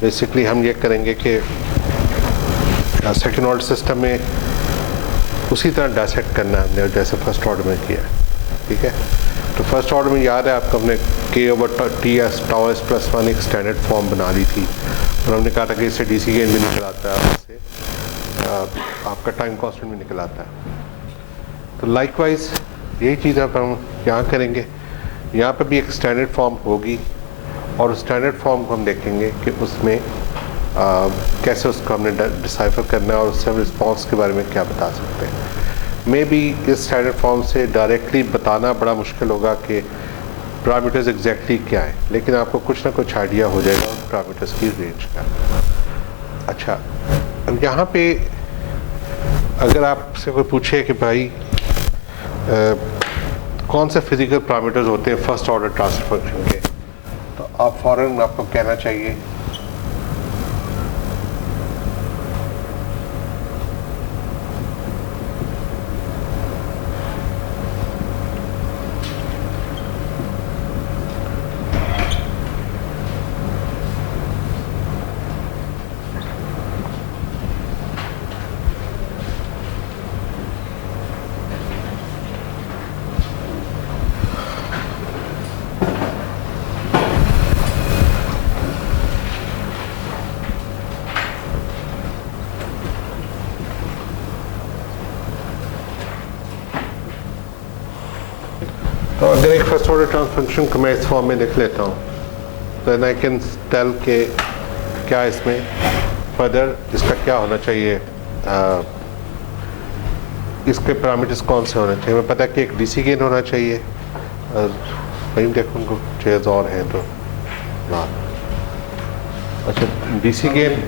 Basically हम ये करेंगे कि सेकेंड ऑर्डर सिस्टम में उसी तरह डायसेक्ट करना है हमने जैसे फर्स्ट ऑर्डर में किया, ठीक है। तो फर्स्ट ऑर्डर में याद है आपको हमने k/t(s)τs+1 एक स्टैंडर्ड फॉर्म बना ली थी और हमने कहा था कि इससे डीसी गेन भी निकल आता है, इससे आपका टाइम कांस्टेंट भी निकल आता है। तो लाइकवाइज यही चीज़ अब हम यहाँ करेंगे। यहाँ पर भी एक स्टैंडर्ड फॉर्म होगी और स्टैंडर्ड फॉर्म को हम देखेंगे कि उसमें कैसे उसको हमने डिसाइफर करना है और उससे हम रिस्पॉन्स के बारे में क्या बता सकते हैं। मे बी इस स्टैंडर्ड फॉर्म से डायरेक्टली बताना बड़ा मुश्किल होगा कि पैरामीटर्स एग्जैक्टली क्या है, लेकिन आपको कुछ ना कुछ आइडिया हो जाएगा उन पैरामीटर्स की रेंज का। अच्छा, अब यहाँ पे अगर आपसे कोई पूछे कि भाई कौन से फिजिकल पैरामीटर्स होते हैं फर्स्ट ऑर्डर ट्रांसफर फंक्शन के, तो आप फौरन आपको कहना चाहिए तो अगर एक फर्स्ट ऑर्डर ट्रांसफर फंक्शन को मैं इस फॉर्म में लिख लेता हूँ तो आई कैन टेल के क्या इसमें फर्दर इसका क्या होना चाहिए, इसके पैरामीटर्स कौन से होने चाहिए। मैं पता है कि एक डीसी गेन होना चाहिए और वहीं देखूँगा चेयर्स और हैं तो हाँ। अच्छा, डीसी गेन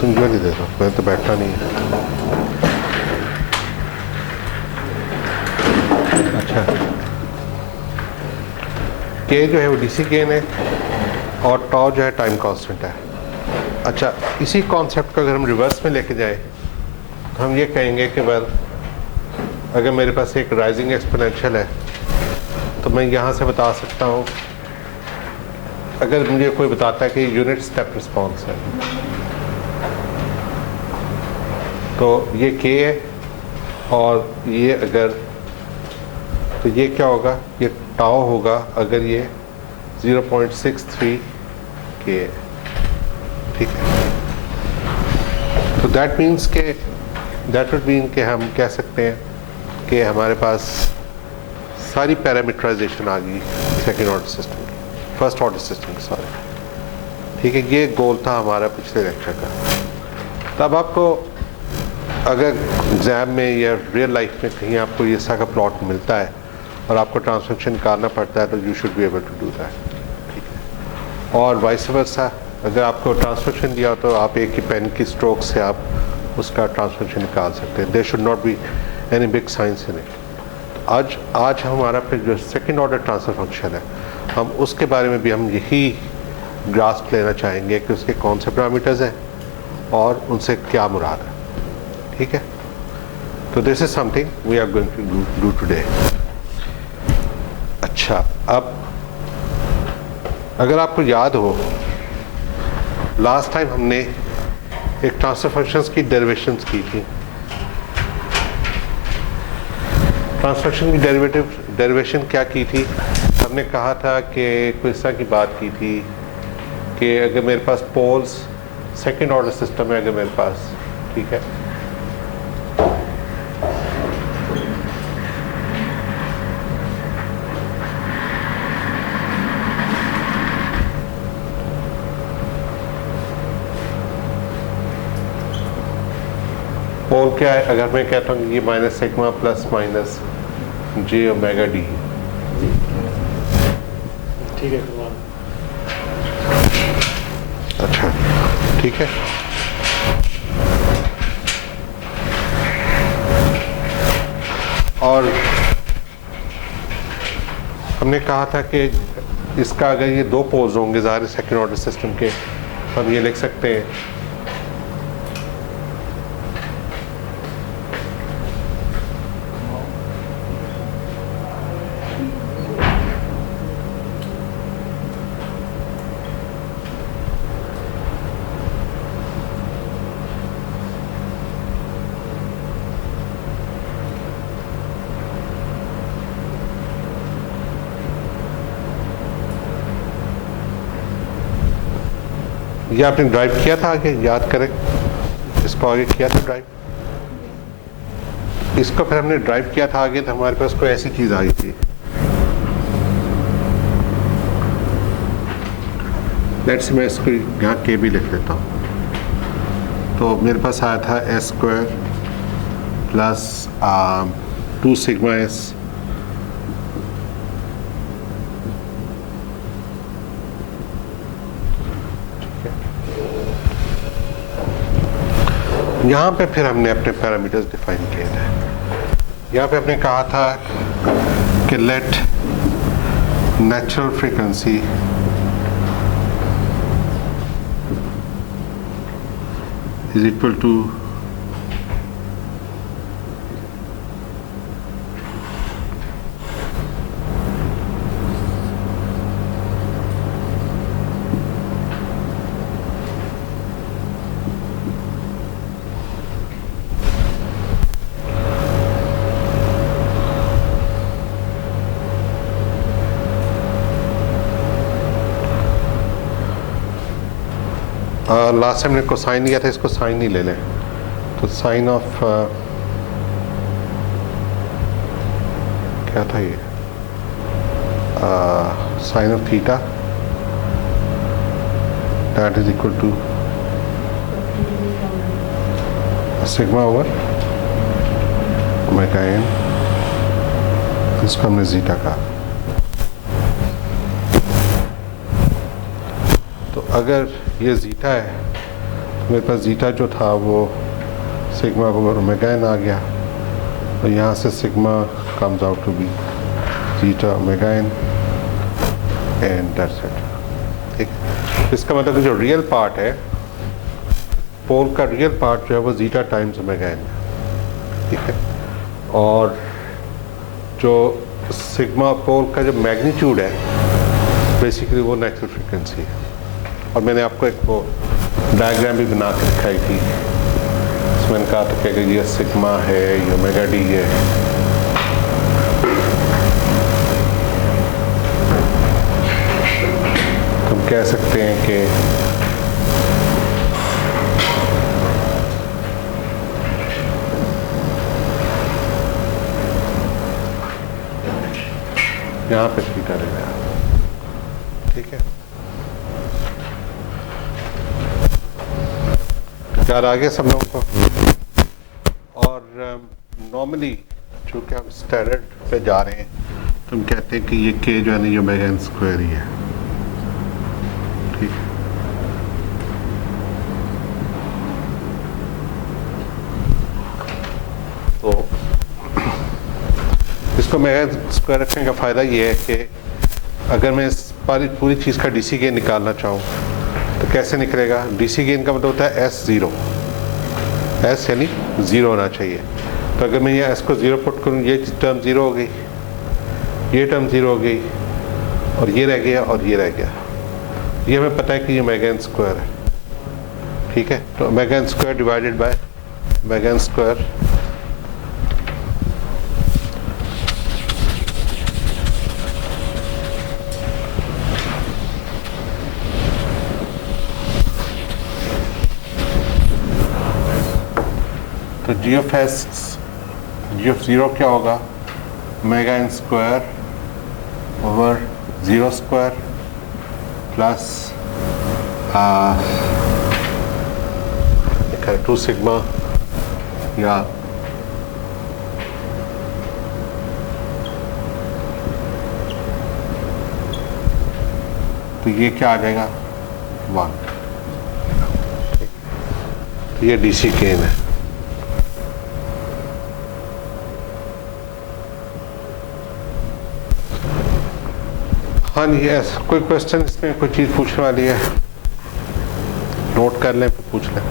तुम क्यों नहीं दे रहा, मैं तो बैठा नहीं है। अच्छा, के जो है वो डीसी गेन है और टॉ जो है टाइम कांस्टेंट है। अच्छा, इसी कॉन्सेप्ट को अगर हम रिवर्स में लेके जाए तो हम ये कहेंगे कि वेल अगर मेरे पास एक राइजिंग एक्सपोनेंशियल है तो मैं यहाँ से बता सकता हूँ, अगर मुझे कोई बताता है कि यूनिट स्टेप रिस्पॉन्स है तो ये के है और ये अगर तो ये क्या होगा, ये टाउ होगा अगर ये 0.63 के, ठीक है। तो दैट मीन्स के दैट वुड मीन कि हम कह सकते हैं कि हमारे पास सारी पैरामीटराइजेशन आ गई सेकेंड ऑर्डर सिस्टम की, फर्स्ट ऑर्डर सिस्टम की, सॉरी, ठीक है। ये गोल था हमारा पिछले लेक्चर का। तब आपको अगर एग्ज़ाम में या रियल लाइफ में कहीं आपको ये सा का प्लॉट मिलता है और आपको ट्रांसफर फंक्शन निकालना पड़ता है तो you should be able to do that, ठीक है। और वाइस वर्सा, अगर आपको ट्रांसफर फंक्शन दिया हो तो आप एक ही पेन की स्ट्रोक से आप उसका ट्रांसफर फंक्शन निकाल सकते हैं। There should not be any big science in it. आज हमारा फिर जो सेकेंड ऑर्डर ट्रांसफर फंक्शन है हम उसके बारे में भी हम यही ग्रास्प लेना चाहेंगे कि उसके कौन से पैरामीटर्स हैं और उनसे क्या मुराद है, ठीक है। तो this is something we are going to do today. अच्छा, अब अगर आपको याद हो लास्ट टाइम हमने एक ट्रांसफर फंक्शंस की डेरिवेशंस की थी। ट्रांसफर फंक्शन की डेरिवेशन क्या की थी, हमने कहा था कि कुछ तरह की बात की थी कि अगर मेरे पास पोल्स सेकेंड ऑर्डर सिस्टम है, अगर मेरे पास, ठीक है, पोल क्या है, अगर मैं कहता हूँ ये माइनस सिग्मा प्लस माइनस जे ओमेगा डी, ठीक है। अच्छा, ठीक है। और हमने कहा था कि इसका अगर ये दो पोल्स होंगे ज़ाहिर सेकेंड ऑर्डर सिस्टम के, हम ये लिख सकते हैं ये आपने ड्राइव किया था आगे, याद करें, इसको आगे किया था ड्राइव, इसको फिर हमने ड्राइव किया था आगे, तो हमारे पास कोई ऐसी चीज़ आई थी। लेट्स मैं इसको यहाँ के भी लिख लेता हूँ। तो मेरे पास आया था S square plus 2 sigma S यहाँ पे फिर हमने अपने पैरामीटर्स डिफाइन किए थे। यहाँ पे हमने कहा था कि let natural frequency is equal to last time ने कोसाइन लिया था, इसको साइन ही ले लें। तो साइन ऑफ क्या था ये, sine of theta that is equal to sigma over omega n, इसको हमने जीटा कहा। तो अगर ये जीटा है तो मेरे पास जीटा जो था वो सिग्मा ओवर ओमेगा एन आ गया, और यहाँ से sigma comes out to be zeta omega n and that's it. ठीक, इसका मतलब जो रियल पार्ट है, पोल का रियल पार्ट जो है वो जीटा टाइम्स ओमेगा एन, ठीक है, और जो सिग्मा पोल का जो मैग्नीट्यूड है बेसिकली वो नेचुरल फ्रीक्वेंसी है। और मैंने आपको एक वो डायग्राम भी बना के दिखाई थी, इसमें मैंने कहा था कि अगर ये सिग्मा है, ये ओमेगा डी है, तो हम कह सकते हैं कि यहाँ पे थीटा ले गया, ठीक है। याद आ गया सब लोगों को। और नॉर्मली चूँकि हम स्टैंडर्ड पे जा रहे हैं तो हम कहते हैं कि ये के जो है ना ये ओमेगा एन स्क्वायर ही है, ठीक। तो इसको ओमेगा एन स्क्वायर रखने का फ़ायदा ये है कि अगर मैं इस पूरी चीज़ का डीसी गेन निकालना चाहूँ तो कैसे निकलेगा। डीसी गेन का मतलब होता है एस ज़ीरो, एस यानी ज़ीरो होना चाहिए। तो अगर मैं ये एस को ज़ीरो पुट करूँ, ये टर्म ज़ीरो हो गई, ये टर्म ज़ीरो हो गई, और ये रह गया और ये रह गया। ये हमें पता है कि ये ओमेगा एन स्क्वायर है, ठीक है। तो omega n square divided by omega n square तो जी ऑफ ज़ीरो क्या होगा, omega n square over zero square plus 2 sigma, या तो ये क्या आ जाएगा 1। तो ये डीसी गेन है। हाँ जी, यस, कोई क्वेश्चन इसमें, कोई चीज़ पूछने वाली है, नोट कर लें फिर पूछ लें।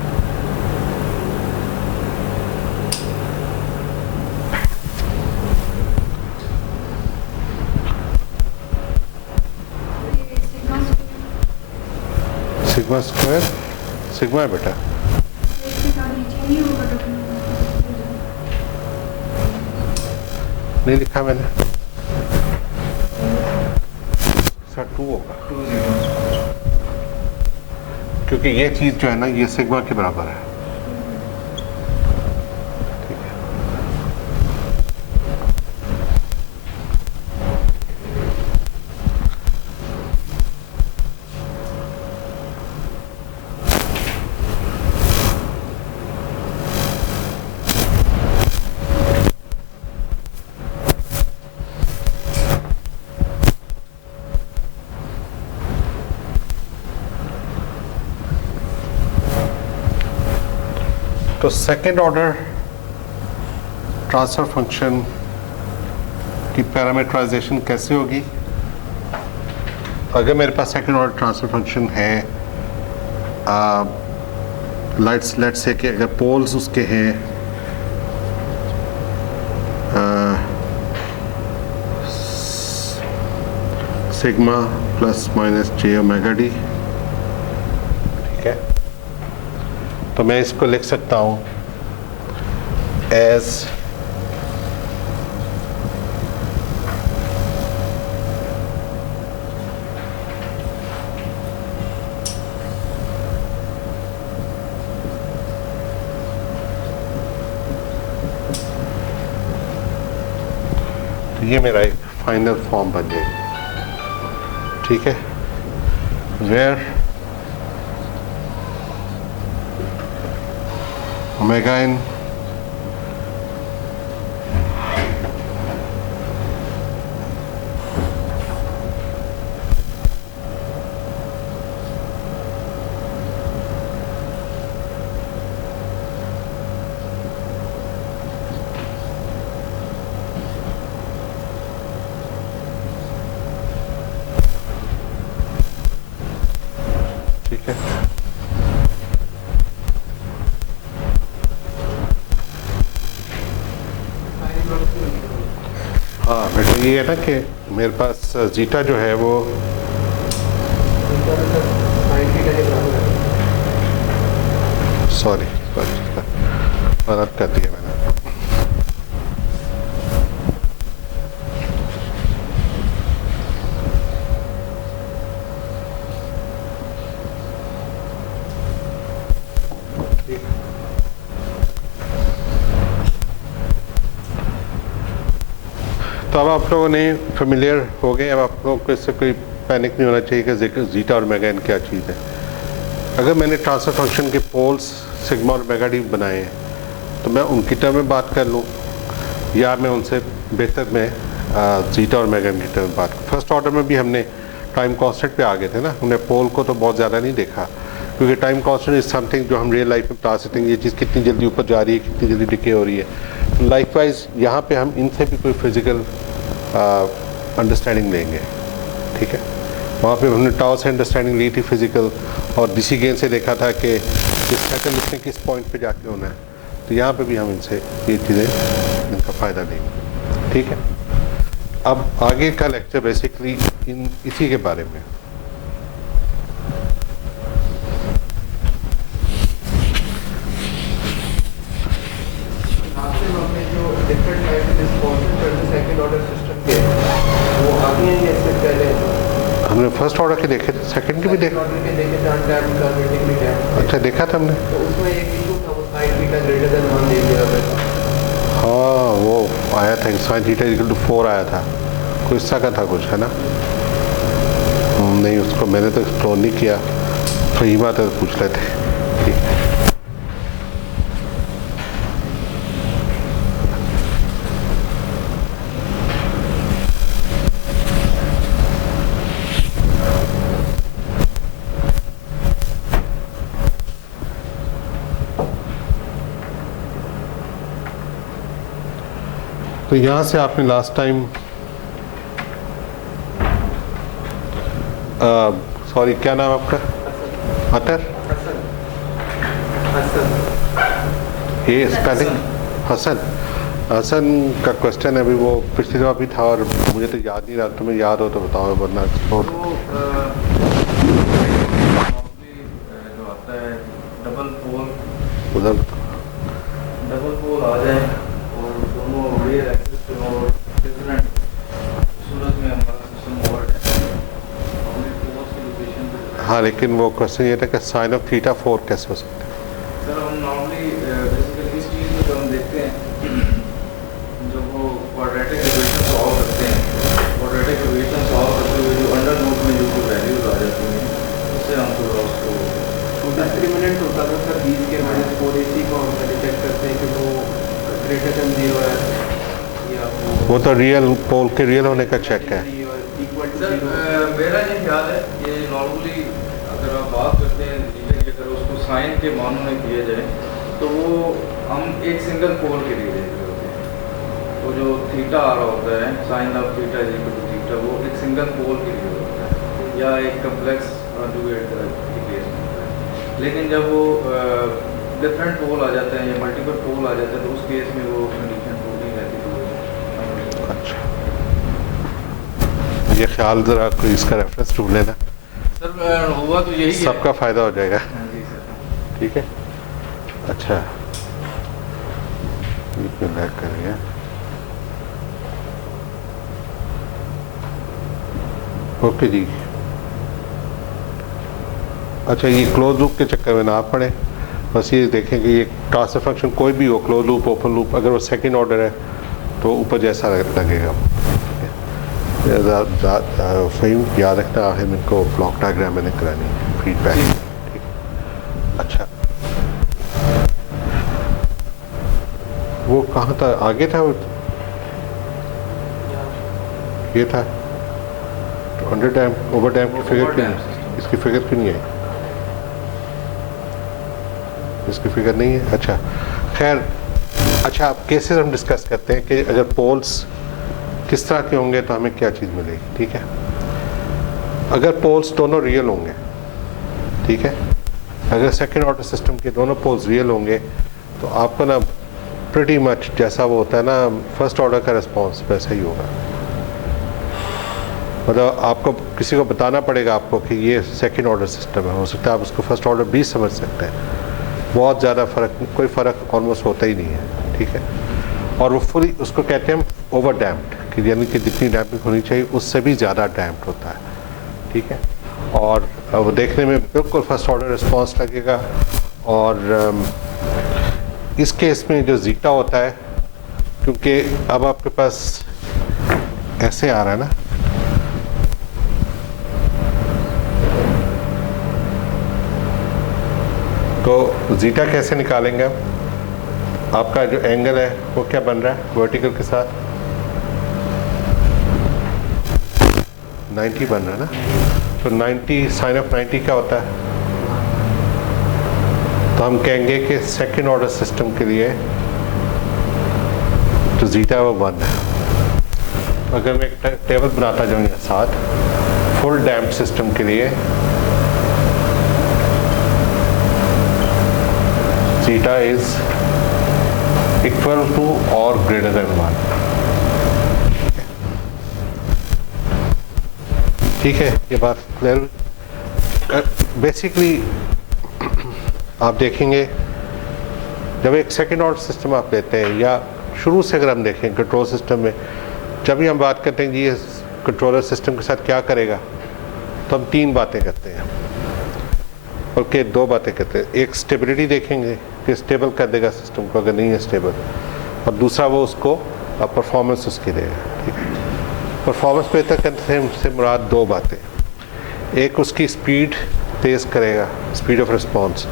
सिग्मा स्क्वायर सिग्मा है बेटा, नहीं लिखा मैंने, सर 2 होगा, क्योंकि ये चीज़ जो है ना ये सिग्मा के बराबर है। ठीक है, तो सेकेंड ऑर्डर ट्रांसफर फंक्शन की पैरामीटराइजेशन कैसे होगी? अगर मेरे पास सेकेंड ऑर्डर ट्रांसफर फंक्शन है, लेट्स से कि अगर पोल्स उसके हैं सिग्मा प्लस माइनस जे ओमेगा डी, ठीक है, तो मैं इसको लिख सकता हूँ एज तो ये मेरा एक फाइनल फॉर्म बन जाएगा। ठीक है, वेयर ओमेगा इन ठीक है, हाँ बेटा ये है ना कि मेरे पास जीटा जो है वो सॉरी गलत कर दिया मैंने। तो अब आप लोगों ने फेमिलियर हो गए, अब आप लोगों को इससे कोई पैनिक नहीं होना चाहिए कि जीटा और मेगा इन क्या चीज़ है। अगर मैंने ट्रांसफर फंक्शन के पोल्स सिग्मा और मेगा डी बनाए हैं तो मैं उनकी टर्म में बात कर लूँ या मैं उनसे बेहतर मैं जीटा और मेगा इन की टर्म में बात करूँ। फर्स्ट ऑर्डर में भी हमने टाइम कॉन्स्टेंट पे आ गए थे ना, हमने पोल को तो बहुत ज़्यादा नहीं देखा क्योंकि टाइम कॉन्स्टेंट इज समथिंग जो हम रियल लाइफ में बता सकते हैं ये चीज़ कितनी जल्दी ऊपर जा रही है, कितनी जल्दी डिके हो रही है। लाइकवाइज यहाँ पे हम इनसे भी कोई फिजिकल अंडरस्टैंडिंग लेंगे। ठीक है, वहाँ पे हमने टाउ से अंडरस्टैंडिंग ली थी फिजिकल और डीसी गेन से देखा था कि इस सेकंड इसने किस पॉइंट पे जाके होना है, तो यहाँ पे भी हम इनसे ये चीज़ें इनका फ़ायदा लेंगे। ठीक है, अब आगे का लेक्चर बेसिकली इसी के बारे में। हमने फर्स्ट ऑर्डर के देखे थे, सेकंड के भी देखे। अच्छा देखा था हमने, तो उसमें एक इशू था वो साइन थीटा ग्रेटर देन 1 दे दिया। हाँ वो आया था साइन थीटा इक्वल टू 4 आया था, कोई इसका का था कुछ, है ना? नहीं उसको मैंने तो एक्सप्लोर नहीं किया, फहीमा तो पूछ रहे थे। ठीक है, तो यहाँ से आपने लास्ट टाइम सॉरी क्या नाम आपका? अतर ये स्पेलिंग हसन। हसन का क्वेश्चन अभी वो पिछली दफा भी था और मुझे तो याद नहीं रहा, तुम्हें याद हो तो बताओ वरना जो आता है डबल पोल, उधर डबल पोल आ जाए और दोनों रियल एक्सिस और डिफरेंट सूरत में हमारा सिस्टम वर्ड है, हमें पोल्स की लोकेशन पे हाँ, लेकिन वो क्वेश्चन ये था कि साइन ऑफ थीटा 4 कैसे हो सकता है? सर हम नॉर्मली बेसिकली इस चीज़ में तो हम देखते हैं जब वो क्वाड्रेटिक इक्वेशन सॉल्व करते हैं, क्वाड्रेटिक इक्वेशन सॉल्व करते हुए जो अंडर रूट में जो वैल्यूज आ जाती हैं उससे हम थोड़ा उसको डिस्क्रिमिनेंट होता था सर 20 के -4ac को हम डिटेक्ट करते हैं कि वो ग्रेटर देन 0 है या वो तो रियल पोल के रियल होने का चेक है। Equal to sir 0। मेरा ये ख्याल है कि नॉर्मली अगर आप बात करते हैं लीजिए कि अगर उसको साइन के मानों में किया जाए तो वो हम एक सिंगल पोल के लिए देख रहे होते हैं। वो जो थीटा आ रहा होता है sine of theta is equal to theta, वो एक सिंगल पोल के लिए होता है या एक कम्प्लेक्स कॉन्जुगेट के केस में होता है। लेकिन जब वो डिफरेंट पोल आ जाते हैं या मल्टीपल पोल आ जाते हैं तो उस केस में वो कंडीशन पूरी रहती है। अच्छा, ये ख्याल ज़रा कोई इसका रेफरेंस ढूंढ लेना, सर हुआ तो यही है। सबका फ़ायदा हो जाएगा। हाँ जी सर। ठीक है, अच्छा ये बैक करिए। ओके जी, अच्छा ये क्लोज लूप के चक्कर में ना आप पड़े, बस ये देखें कि ये ट्रांसफर फंक्शन कोई भी हो, क्लोज लूप ओपन लूप, अगर वो सेकंड ऑर्डर है तो ऊपर जैसा लगेगा। फहीम याद रखना, आखिर में इनको ब्लॉक डायग्राम मैंने करानी फीडबैक। ठीक, अच्छा वो कहाँ था, आगे था वो, ये था तो अंडर डैम ओवर डैम की फिगर क्यों नहीं, इसकी फिगर क्यों नहीं आई, इसकी फिगर नहीं है। अच्छा खैर, अच्छा अब केसेस हम डिस्कस करते हैं कि अगर पोल्स किस तरह के होंगे तो हमें क्या चीज़ मिलेगी। ठीक है, अगर पोल्स दोनों रियल होंगे, ठीक है, अगर सेकेंड ऑर्डर सिस्टम के दोनों पोल्स रियल होंगे तो आपको ना प्रीटी मच जैसा वो होता है ना फर्स्ट ऑर्डर का रिस्पॉन्स वैसा ही होगा। मतलब आपको किसी को बताना पड़ेगा आपको कि ये सेकेंड ऑर्डर सिस्टम है, हो सकता है आप उसको फर्स्ट ऑर्डर भी समझ सकते हैं, बहुत ज़्यादा फ़र्क, कोई फ़र्क ऑलमोस्ट होता ही नहीं है। ठीक है, और वो फुली उसको कहते हैं हम ओवर डैम्प्ड, कि यानी कि जितनी डैम्पिंग होनी चाहिए उससे भी ज़्यादा डैम्प्ड होता है। ठीक है, और वो देखने में बिल्कुल फर्स्ट ऑर्डर रिस्पॉन्स लगेगा। और इस केस में जो जीटा होता है, क्योंकि अब आपके पास ऐसे आ रहा है ना, तो जीटा कैसे निकालेंगे हम, आपका जो एंगल है वो क्या बन रहा है वर्टिकल के साथ 90 बन रहा है ना, तो 90 साइन ऑफ 90 क्या होता है, तो हम कहेंगे कि सेकेंड ऑर्डर सिस्टम के लिए जो जीटा वो 1 है। अगर मैं एक टेबल बनाता जाऊँ यहाँ साथ फुल डैम्प सिस्टम के लिए जीटा इज इक्वल टू और ग्रेटर देन 1। ठीक है, ये बात क्लियर। बेसिकली आप देखेंगे जब एक सेकेंड ऑर्डर सिस्टम आप लेते हैं, या शुरू से अगर हम देखें कंट्रोल सिस्टम में, जब भी हम बात करते हैं कि ये कंट्रोलर सिस्टम के साथ क्या करेगा, तो हम 3 बातें करते हैं, बल्कि 2 बातें करते हैं। एक स्टेबिलिटी देखेंगे कि स्टेबल कर देगा सिस्टम को अगर नहीं है स्टेबल, और दूसरा वो उसको परफॉर्मेंस उसकी देगा। ठीक है, परफॉर्मेंस बेहतर करने से मुराद 2 बातें, एक उसकी स्पीड तेज़ करेगा, स्पीड ऑफ रिस्पॉन्स,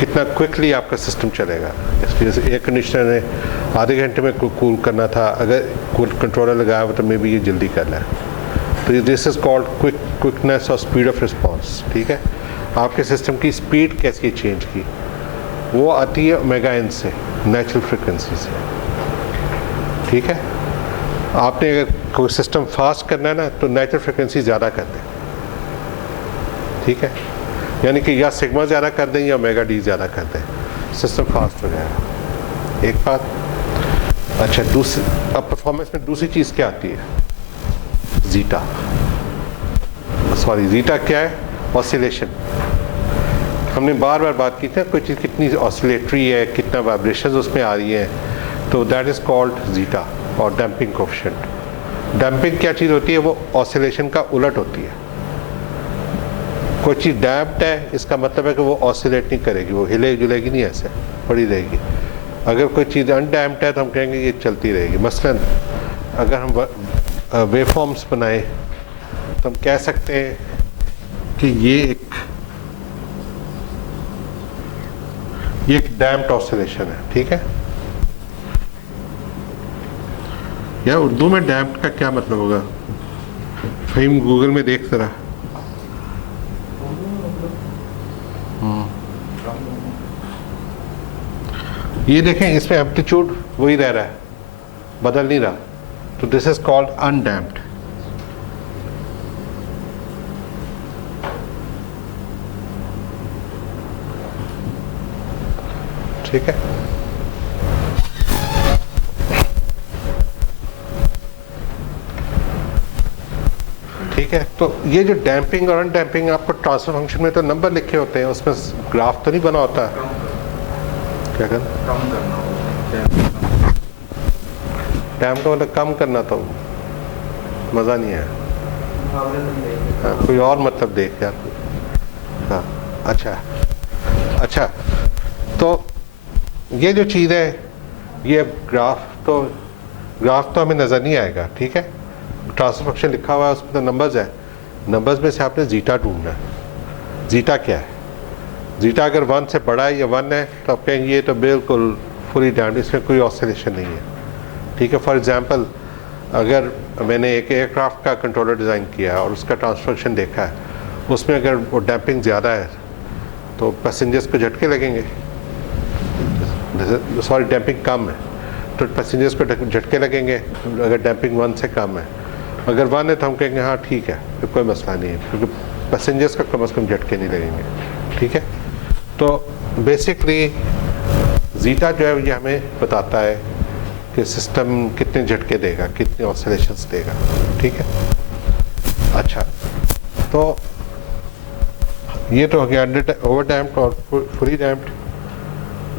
कितना क्विकली आपका सिस्टम चलेगा। इसकी जैसे एयर कंडीशनर ने आधे घंटे में कूल करना था, अगर कूल कंट्रोलर लगाया हुआ तो मे बी ये जल्दी कर लें, तो दिस इज़ कॉल्ड क्विकनेस और स्पीड ऑफ रिस्पॉन्स। ठीक है, आपके सिस्टम की स्पीड कैसी चेंज की, वो आती है ओमेगा एन से, नेचुरल फ्रिक्वेंसी से। ठीक है, आपने अगर कोई सिस्टम फास्ट करना है ना तो नेचुरल फ्रिक्वेंसी ज़्यादा कर दें। ठीक है, यानी कि या सिग्मा ज़्यादा कर दें या ओमेगा डी ज़्यादा कर दें, सिस्टम फास्ट हो जाएगा। एक बात। अच्छा, दूसरी अब परफॉर्मेंस में दूसरी चीज़ क्या आती है, जीटा। सॉरी, जीटा क्या है, ऑसिलेशन। हमने बार बार बात की थी कोई चीज़ कितनी ऑसिलेटरी है, कितना वाइब्रेशंस उसमें आ रही हैं, तो दैट इज़ कॉल्ड जीटा और डैम्पिंग कोएफिशिएंट। डैम्पिंग क्या चीज़ होती है, वो ऑसिलेशन का उलट होती है। कोई चीज़ डैम्प्ड है इसका मतलब है कि वो ऑसिलेट नहीं करेगी, वो हिले जुलेगी नहीं, ऐसे पड़ी रहेगी। अगर कोई चीज़ अनडैम्प्ड है तो हम कहेंगे ये चलती रहेगी। मसलन अगर हम वेवफॉर्म्स बनाए तो हम कह सकते हैं कि ये एक डैम्प्ड ऑसिलेशन है, ठीक है। या उर्दू में डैम्प्ड का क्या मतलब होगा? फ़हीम गूगल में देख जरा। ये देखें इसमें एम्पलीट्यूड वही रह रहा है, बदल नहीं रहा, तो दिस इज कॉल्ड अनडैम्प्ड। ठीक है। ठीक है, तो ये जो डैम्पिंग और अनडैम्पिंग आपको ट्रांसफर फंक्शन में तो नंबर लिखे होते हैं, उसमें ग्राफ तो नहीं बना होता। क्या करना? कम करना होगा। डैम का मतलब कम करना, तो मज़ा नहीं है। हाँ, कोई और मतलब देख यार। हाँ, अच्छा, तो ये जो चीज़ है, ये ग्राफ तो हमें नज़र नहीं आएगा, ठीक है। ट्रांसफर फंक्शन लिखा हुआ है, उसमें तो नंबर्स है, नंबर्स में से आपने जीटा ढूंढना है। जीटा क्या है? जीटा अगर 1 से बड़ा है या 1 है तो आप कहेंगे ये तो बिल्कुल फुली डैम्प्ड, इसमें कोई ऑसिलेशन नहीं है, ठीक है। फॉर एग्जांपल अगर मैंने एक एयरक्राफ्ट का कंट्रोलर डिज़ाइन किया है और उसका ट्रांसफर फंक्शन देखा है, उसमें अगर वो डैम्पिंग ज़्यादा है तो पैसेंजर्स को झटके लगेंगे, सॉरी डैम्पिंग कम है तो पैसेंजर्स को झटके लगेंगे। अगर डैम्पिंग 1 से कम है, अगर 1 है तो हम कहेंगे हाँ ठीक है, फिर कोई मसला नहीं है, क्योंकि पैसेंजर्स का कम से कम झटके नहीं लगेंगे, ठीक है। तो बेसिकली जीटा जो है ये हमें बताता है कि सिस्टम कितने झटके देगा, कितने ऑसिलेशंस देगा, ठीक है। अच्छा, तो ये तो हो गया ओवर डैम्प्ड और फुली डैम्प्ड।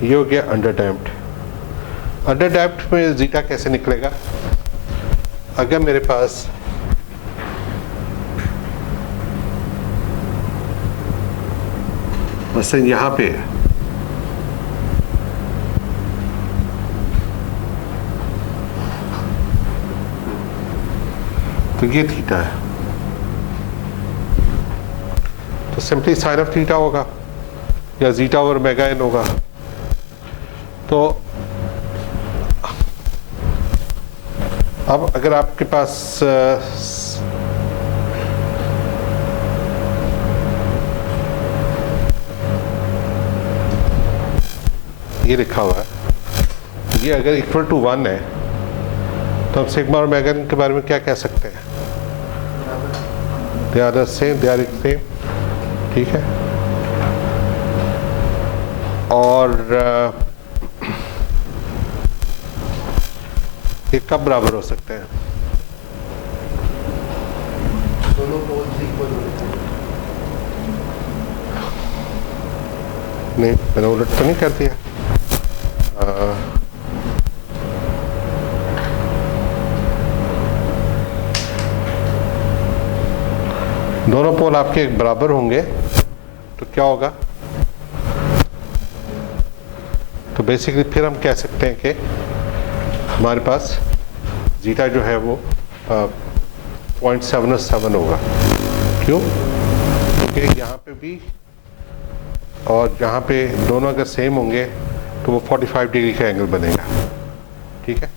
ये हो गया अंडर डैम्प्ड। अंडर डैम्प्ड में जीटा कैसे निकलेगा? अगर मेरे पास मसलन यहाँ पे है, तो ये थीटा है, तो सिंपली साइन ऑफ थीटा होगा या जीटा ओवर मेगा एन होगा। तो अब अगर आपके पास ये लिखा हुआ है, ये अगर इक्वल टू 1 है तो हम सिग्मा और मेगा के बारे में क्या कह सकते हैं? दे आर सेम, ठीक है। और ये कब बराबर हो सकते हैं? दोनों पोल्स इक्वल होने चाहिए। नहीं, मैंने उलट तो नहीं कर दिया। दोनों पोल आपके एक बराबर होंगे तो क्या होगा? तो बेसिकली फिर हम कह सकते हैं कि हमारे पास जीटा जो है वो 0.77 होगा। क्यों? क्योंकि यहाँ पे भी और यहाँ पे दोनों अगर सेम होंगे तो वो 45 डिग्री का एंगल बनेगा, ठीक है।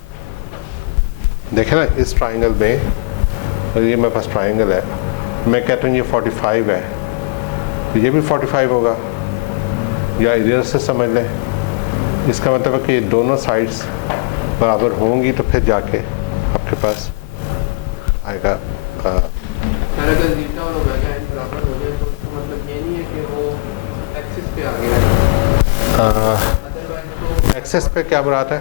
देखें ना, इस ट्राइंगल में, और ये मेरे पास ट्राइंगल है, मैं कहता हूँ ये 45 है, तो ये भी 45 होगा, या इधर से समझ लें। इसका मतलब है कि दोनों साइड्स बराबर होंगी तो फिर जाके आपके पास आएगा। अगर जीटा और ओमेगा एन बराबर हो जाए तो उसका मतलब ये नहीं है कि वो एक्सिस पे आ गया है। अदरवाइज तो एक्सेस पे क्या बात है?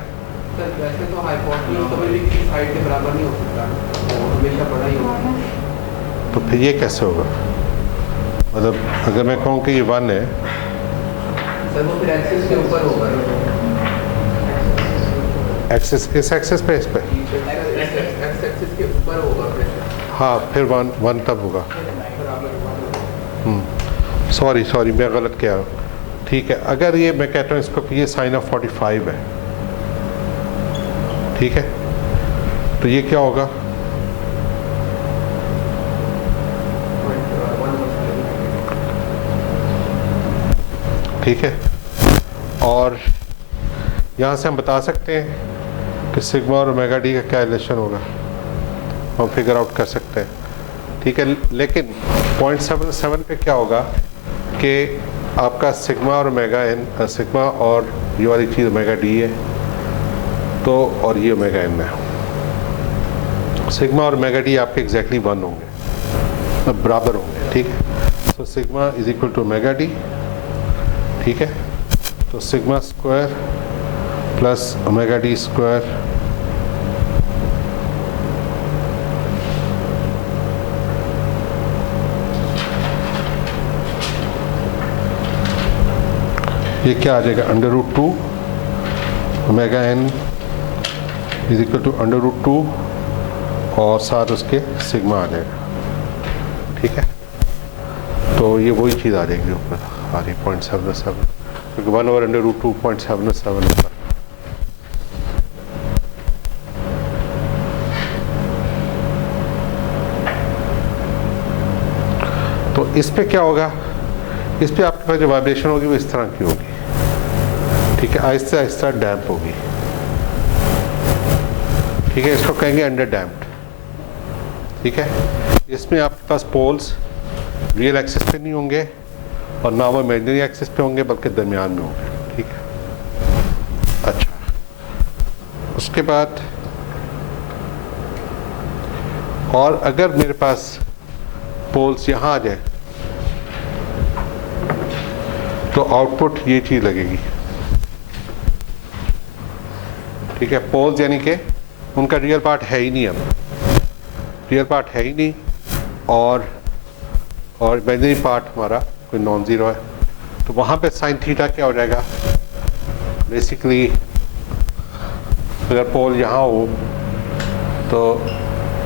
सर वैसे तो हाइपोटेन्यूज कभी भी किसी साइड के बराबर नहीं हो सकता, वो हमेशा बड़ा ही होगा। तो फिर ये कैसे होगा? मतलब अगर मैं कहूँ कि ये 1 है, सर वो फिर एक्सिस के ऊपर होगा। एक्सेस किस एक्सेस पे? इस पे। एक्स एक्सिस के ऊपर होगा फिर। हाँ, फिर 1 तब होगा। बराबर होगा। सॉरी मैं गलत कह रहा हूँ। ठीक है, अगर ये मैं कहता हूँ इसको कि ये साइन ऑफ 45 है, ठीक है, तो ये क्या होगा? ठीक है, और यहाँ से हम बता सकते हैं कि सिग्मा और ओमेगा डी का क्या रिलेशन होगा, हम फिगर आउट कर सकते हैं। ठीक है, लेकिन 0.77 पे क्या होगा कि आपका सिग्मा और ओमेगा एन, सिग्मा और ये वाली चीज़ ओमेगा डी है, तो और ये ओमेगा एन है। सिग्मा और ओमेगा डी आपके एग्जैक्टली 1 होंगे, बराबर होंगे। ठीक है, तो sigma is equal to omega d. ठीक है, तो sigma square plus omega d square ये क्या आ जाएगा? √2 omega n is equal to √2 और साथ उसके सिग्मा आ जाएगा। ठीक है, तो ये वही चीज़ आ जाएगी ऊपर आ रही 0.77, क्योंकि 1/√2 0.77 ऊपर। तो इस पे क्या होगा? इस पे आपके पास जो वाइब्रेशन होगी वो इस तरह की होगी। ठीक है, आहिस्ता आहिस्ता डैम्प होगी। ठीक है, इसको कहेंगे अंडर डैम्प्ड। ठीक है, इसमें आपके पास पोल्स रियल एक्सिस पे नहीं होंगे और ना वो इमेजिनरी एक्सिस पे होंगे, बल्कि दरमियान में होंगे। ठीक है, अच्छा, उसके बाद और अगर मेरे पास पोल्स यहाँ आ जाए तो आउटपुट ये चीज़ लगेगी। ठीक है, पोल्स यानी कि उनका रियल पार्ट है ही नहीं, अब रियल पार्ट है ही नहीं, और इमेजिनरी पार्ट हमारा कोई नॉन ज़ीरो है। तो वहाँ पे साइन थीटा क्या हो जाएगा? बेसिकली अगर पोल यहाँ हो तो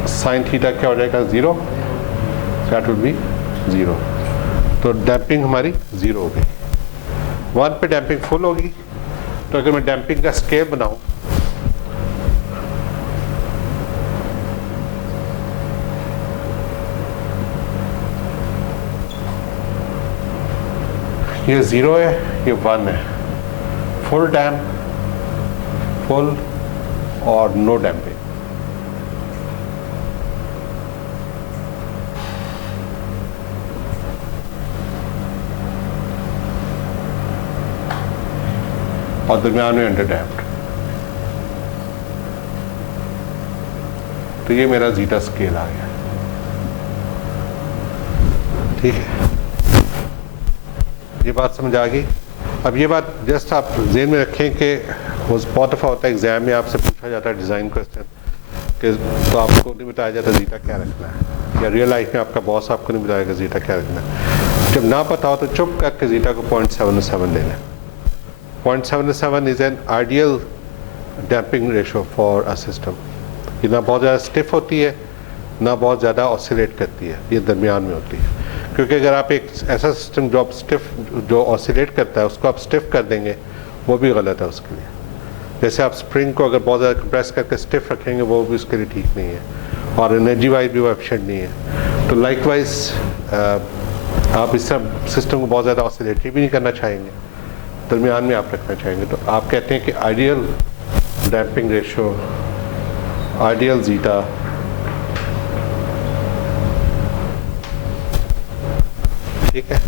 साइन थीटा क्या हो जाएगा? 0, दैट विल बी 0। तो डैम्पिंग हमारी 0 हो गई। 1 पे डैम्पिंग फुल होगी। तो अगर मैं डैम्पिंग का स्केल बनाऊं, ये 0 है, ये 1 है, फुल डैम्प, फुल और नो डैम्पिंग। और दरमियान में अंडर डैम्प्ड। तो ये मेरा जीटा स्केल आ गया। ठीक है, ये बात समझ आ गई। अब ये बात जस्ट आप ज़हन में रखें कि बहुत दफ़ा होता है एग्ज़ाम में आपसे पूछा जाता है डिज़ाइन क्वेश्चन कि तो आपको नहीं बताया जाता जीटा क्या रखना है, या रियल लाइफ में आपका बॉस आपको नहीं बताएगा जीटा क्या रखना है। जब ना पता हो तो चुप करके जीटा को 0.77 ले लें। 0.77 is an ideal damping ratio for a system। ये ना बहुत ज़्यादा स्टिफ होती है, ना बहुत ज़्यादा ऑसिलेट करती है, ये दरमियान में होती है। क्योंकि अगर आप एक ऐसा सिस्टम जो ऑसिलेट करता है उसको आप स्टिफ कर देंगे, वो भी गलत है उसके लिए। जैसे आप स्प्रिंग को अगर बहुत ज़्यादा कंप्रेस करके स्टिफ रखेंगे, वो भी उसके लिए ठीक नहीं है, और एनर्जी वाइज भी वो एफिशिएंट नहीं है। तो लाइकवाइज आप इस सब सिस्टम को बहुत ज़्यादा ऑसिलेटरी भी नहीं करना चाहेंगे, दरमियान में आप रखना चाहेंगे। तो आप कहते हैं कि ideal damping ratio, ideal zeta ठीक है।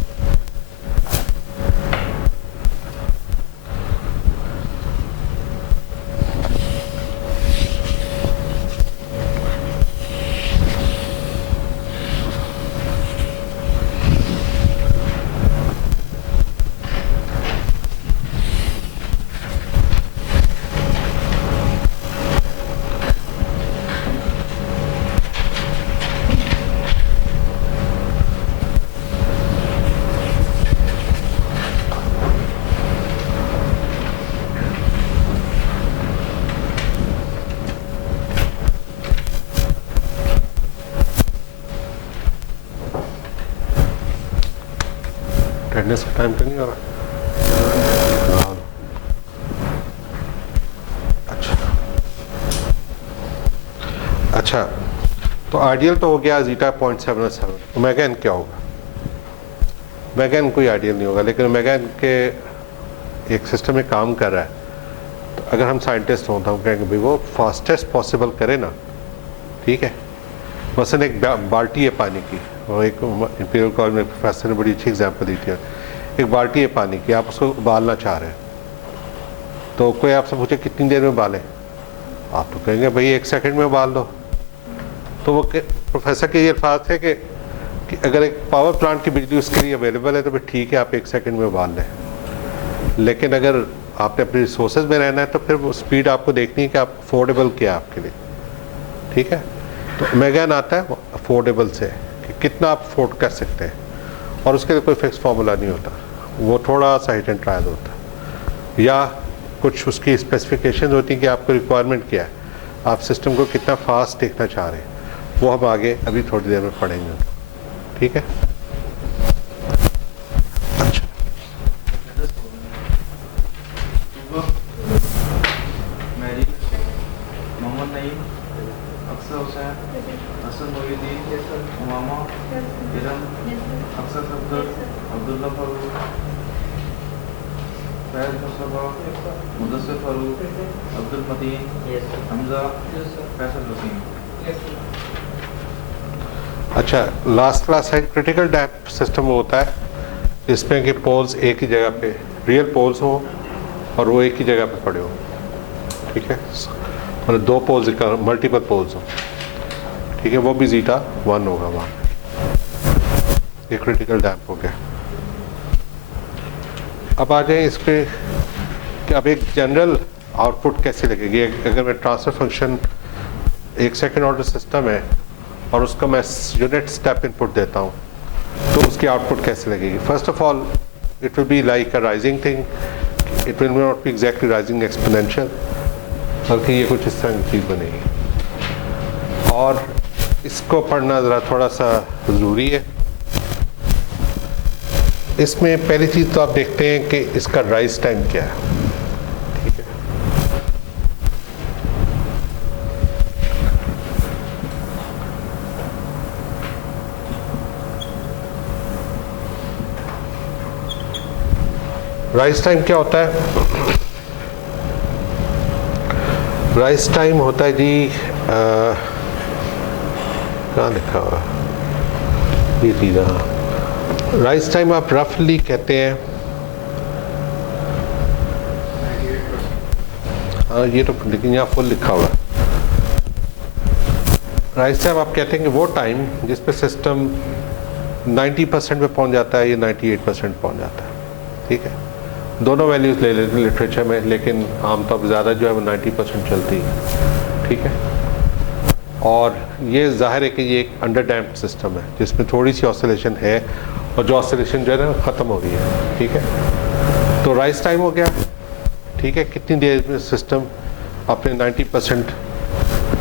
अटेंडेंस का टाइम तो नहीं हो रहा? हाँ। अच्छा, तो आइडियल तो हो गया जीटा 0.77, ओमेगा एन क्या होगा? ओमेगा एन कोई आइडियल नहीं होगा, लेकिन ओमेगा एन के एक सिस्टम में काम कर रहा है, तो अगर हम साइंटिस्ट हों तो हम कहेंगे भाई वो फास्टेस्ट पॉसिबल करे ना, ठीक है। मसलन एक बाल्टी है पानी की, और एक इंपीरियल कॉलेज में प्रोफेसर ने बड़ी अच्छी एग्जांपल दी थी, एक बाल्टी है पानी की, आप उसको उबालना चाह रहे हैं, तो कोई आपसे पूछे कितनी देर में उबालें, आप तो कहेंगे भाई 1 सेकंड में उबाल दो। तो वो प्रोफेसर के ये अल्फाज थे कि अगर एक पावर प्लांट की बिजली उसके लिए अवेलेबल है तो फिर ठीक है, आप 1 सेकंड में उबाल लें, लेकिन अगर आपने अपने रिसोर्सेज में रहना है तो फिर वो स्पीड आपको देखनी है कि आप अफोर्डेबल क्या है आपके लिए, ठीक है। तो ओमेगा एन आता है अफोर्डेबल से, कि कितना आप अफोर्ड कर सकते हैं, और उसके लिए कोई फिक्स फार्मूला नहीं होता, वो थोड़ा सा हिट एंड ट्रायल होता है, या कुछ उसकी स्पेसिफिकेशन होती हैं कि आपको रिक्वायरमेंट क्या है, आप सिस्टम को कितना फास्ट देखना चाह रहे हैं, वो हम आगे अभी थोड़ी देर में पढ़ेंगे, ठीक है। अच्छा, मोहम्मद नईम, अक्सर हुसैन, हसन मोहिउद्दीन, उमामा, इरम, अक्सर सफदर, अब्दुल्ला फारूक, फैज मुस्तफा, मुदस्सिर फारूक, अब्दुल मतीन, हमजा, फैसल वसीम। अच्छा, लास्ट क्लास है क्रिटिकल डैम्प सिस्टम होता है इसमें कि पोल्स एक ही जगह पे, रियल पोल्स हो और वो एक ही जगह पे पड़े हो, ठीक है, मतलब 2 पोल्स मल्टीपल पोल्स हो, ठीक है, वो भी जीटा 1 होगा वहाँ, ये क्रिटिकल डैम्प हो गया। अब आ जाए इस पे कि अब एक जनरल आउटपुट कैसे लगेगी, अगर मैं transfer function 1 second order system है और उसका मैं यूनिट स्टेप इनपुट देता हूँ, तो उसकी आउटपुट कैसे लगेगी? First of all it will be like a rising thing, it will not be exactly rising exponential, बल्कि ये कुछ इस तरह की चीज़ बनेगी, और इसको पढ़ना ज़रा थोड़ा सा ज़रूरी है। इसमें पहली चीज़ तो आप देखते हैं कि इसका राइज टाइम क्या है, ठीक है। राइज टाइम क्या होता है? राइज टाइम होता है जी, कहाँ लिखा हुआ ये चीज़, हाँ, राइज टाइम आप रफली कहते हैं, हाँ ये तो, लेकिन यहाँ फुल लिखा हुआ है। राइज टाइम आप कहते हैं कि वो टाइम जिस पे सिस्टम 90% पे पहुँच जाता है या 98% पहुँच जाता है, ठीक है। दोनों वैल्यूज़ ले लेते हैं लिटरेचर में, लेकिन आमतौर पर ज़्यादा जो है वो 90% चलती है, ठीक है। और ये जाहिर है कि ये एक अंडर डैम्प्ड सिस्टम है जिसमें थोड़ी सी ऑसिलेशन है, और जो ऑसिलेशन जो है ना ख़त्म हो रही है, ठीक है। तो राइज टाइम हो गया, ठीक है, कितनी देर में सिस्टम अपने 90%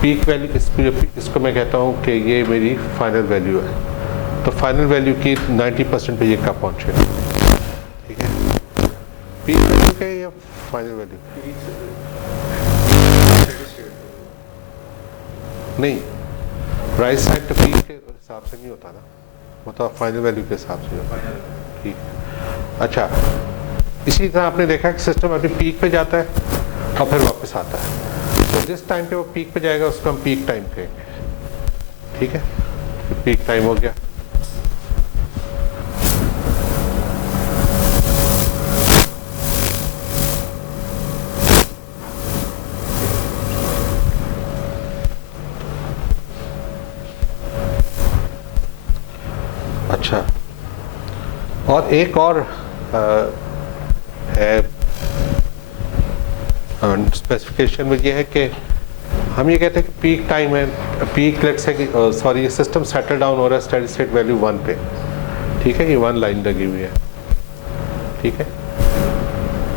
पीक वैल्यू, इसको मैं कहता हूँ कि ये मेरी फाइनल वैल्यू है, तो फाइनल वैल्यू की 90% पे ये कब पहुँचेगा, ठीक है। पीक वैल्यू क्या है या फाइनल वैल्यू? नहीं, राइज टाइम तो पीक के हिसाब से नहीं होता ना, मतलब फाइनल वैल्यू के हिसाब से होता है, ठीक। अच्छा, इसी तरह आपने देखा कि सिस्टम अपने पीक पे जाता है और फिर वापस आता है, तो जिस टाइम पे वो पीक पे जाएगा उसको हम पीक टाइम कहेंगे, ठीक है। पीक टाइम हो गया। अच्छा, और एक और है स्पेसिफिकेशन में ये है कि हम ये कहते हैं कि पीक टाइम है, पीक लेट्स है कि सॉरी, ये सिस्टम सेटल डाउन हो रहा है स्टेडी स्टेट वैल्यू 1 पे, ठीक है, ये 1 लाइन लगी हुई है, ठीक है।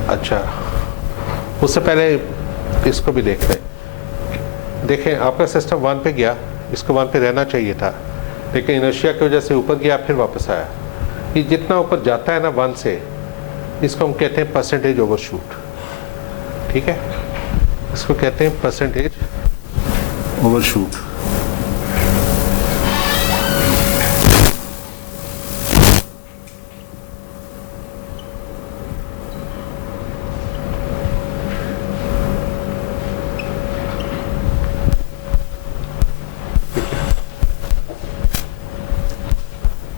अच्छा, उससे पहले इसको भी देख लें, देखें आपका सिस्टम 1 पे गया, इसको 1 पे रहना चाहिए था, लेकिन इनर्शिया की वजह से ऊपर गया फिर वापस आया, ये जितना ऊपर जाता है ना 1 से, इसको हम कहते हैं परसेंटेज ओवरशूट। ठीक है, इसको कहते हैं परसेंटेज ओवरशूट।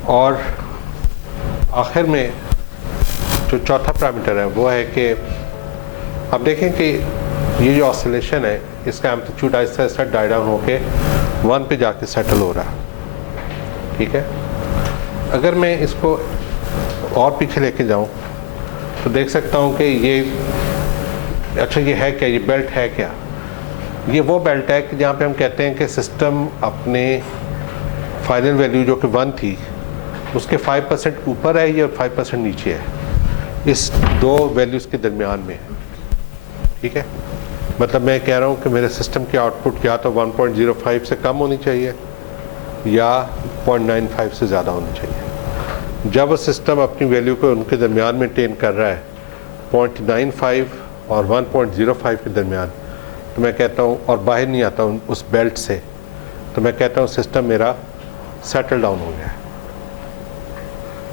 और आखिर में जो चौथा पैरामीटर है वो है कि अब देखें कि ये जो ऑसिलेशन है इसका amplitude Aahista Aahista die down होके 1 पे जाके सेटल हो रहा है। ठीक है, अगर मैं इसको और पीछे लेके जाऊं तो देख सकता हूं कि ये, अच्छा ये है क्या, ये बेल्ट है क्या? ये वो बेल्ट है कि जहाँ पे हम कहते हैं कि सिस्टम अपने फाइनल वैल्यू जो कि 1 थी उसके 5% ऊपर है या 5% नीचे है, इस दो वैल्यूज़ के दरमियान में है। ठीक है, मतलब मैं कह रहा हूँ कि मेरे सिस्टम की आउटपुट या तो 1.05 से कम होनी चाहिए या 0.95 से ज़्यादा होनी चाहिए। जब सिस्टम अपनी वैल्यू को उनके दरमियान मेंटेन कर रहा है 0.95 और 1.05 के दरमियान, तो मैं कहता हूँ, और बाहर नहीं आता हूँ उस बेल्ट से, तो मैं कहता हूँ सिस्टम मेरा सेटल डाउन हो गया है।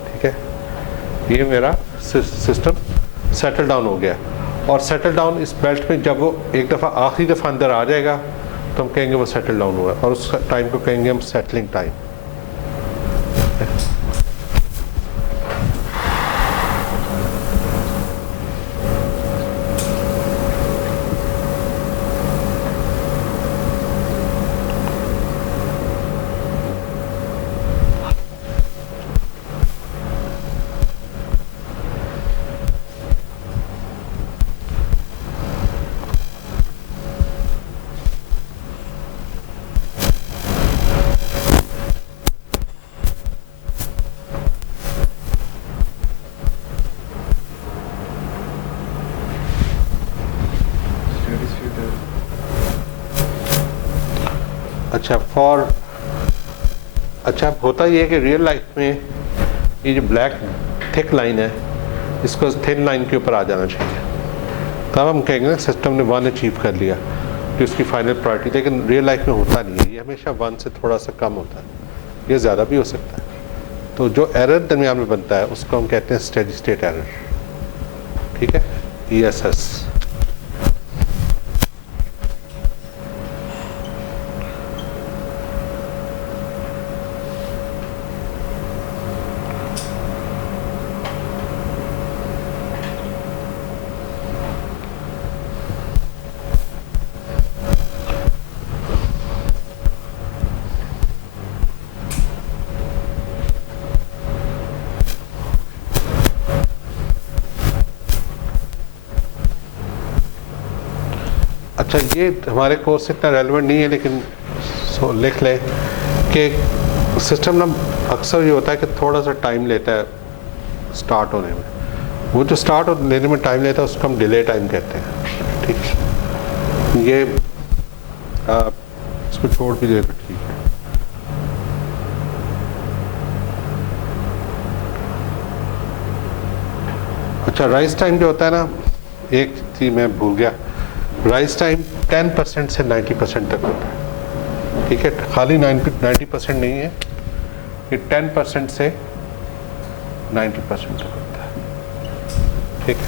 ठीक है, ये मेरा सिस्टम सेटल डाउन हो गया। और सेटल डाउन इस बेल्ट में जब वो एक दफ़ा आखिरी दफ़ा अंदर आ जाएगा तो हम कहेंगे वो सेटल डाउन हुआ, और उस टाइम को कहेंगे हम सेटलिंग टाइम। अच्छा अच्छा होता ये है कि रियल लाइफ में ये जो ब्लैक थिक लाइन है इसको थिन लाइन के ऊपर आ जाना चाहिए, तब हम कहेंगे ना सिस्टम ने 1 अचीव कर लिया कि उसकी फाइनल प्रायोरिटी। लेकिन रियल लाइफ में होता नहीं है, ये हमेशा 1 से थोड़ा सा कम होता है, ये ज़्यादा भी हो सकता है। तो जो एरर दरमियान में बनता है उसको हम कहते हैं स्टेडी स्टेट एरर। ठीक है, ESS। अच्छा, ये हमारे कोर्स से इतना रेलेवेंट नहीं है, लेकिन लिख लें कि सिस्टम ना अक्सर ये होता है कि थोड़ा सा टाइम लेता है स्टार्ट होने में। वो जो स्टार्ट लेने में टाइम लेता है उसको हम डिले टाइम कहते हैं। ठीक है, ये इसको छोड़ भी देगा। ठीक है, अच्छा राइज टाइम जो होता है ना, एक चीज़ मैं भूल गया, राइज टाइम 10% से 90% तक होता है। ठीक है, खाली 90% नहीं है, ये 10% से 90% तक होता है। ठीक है,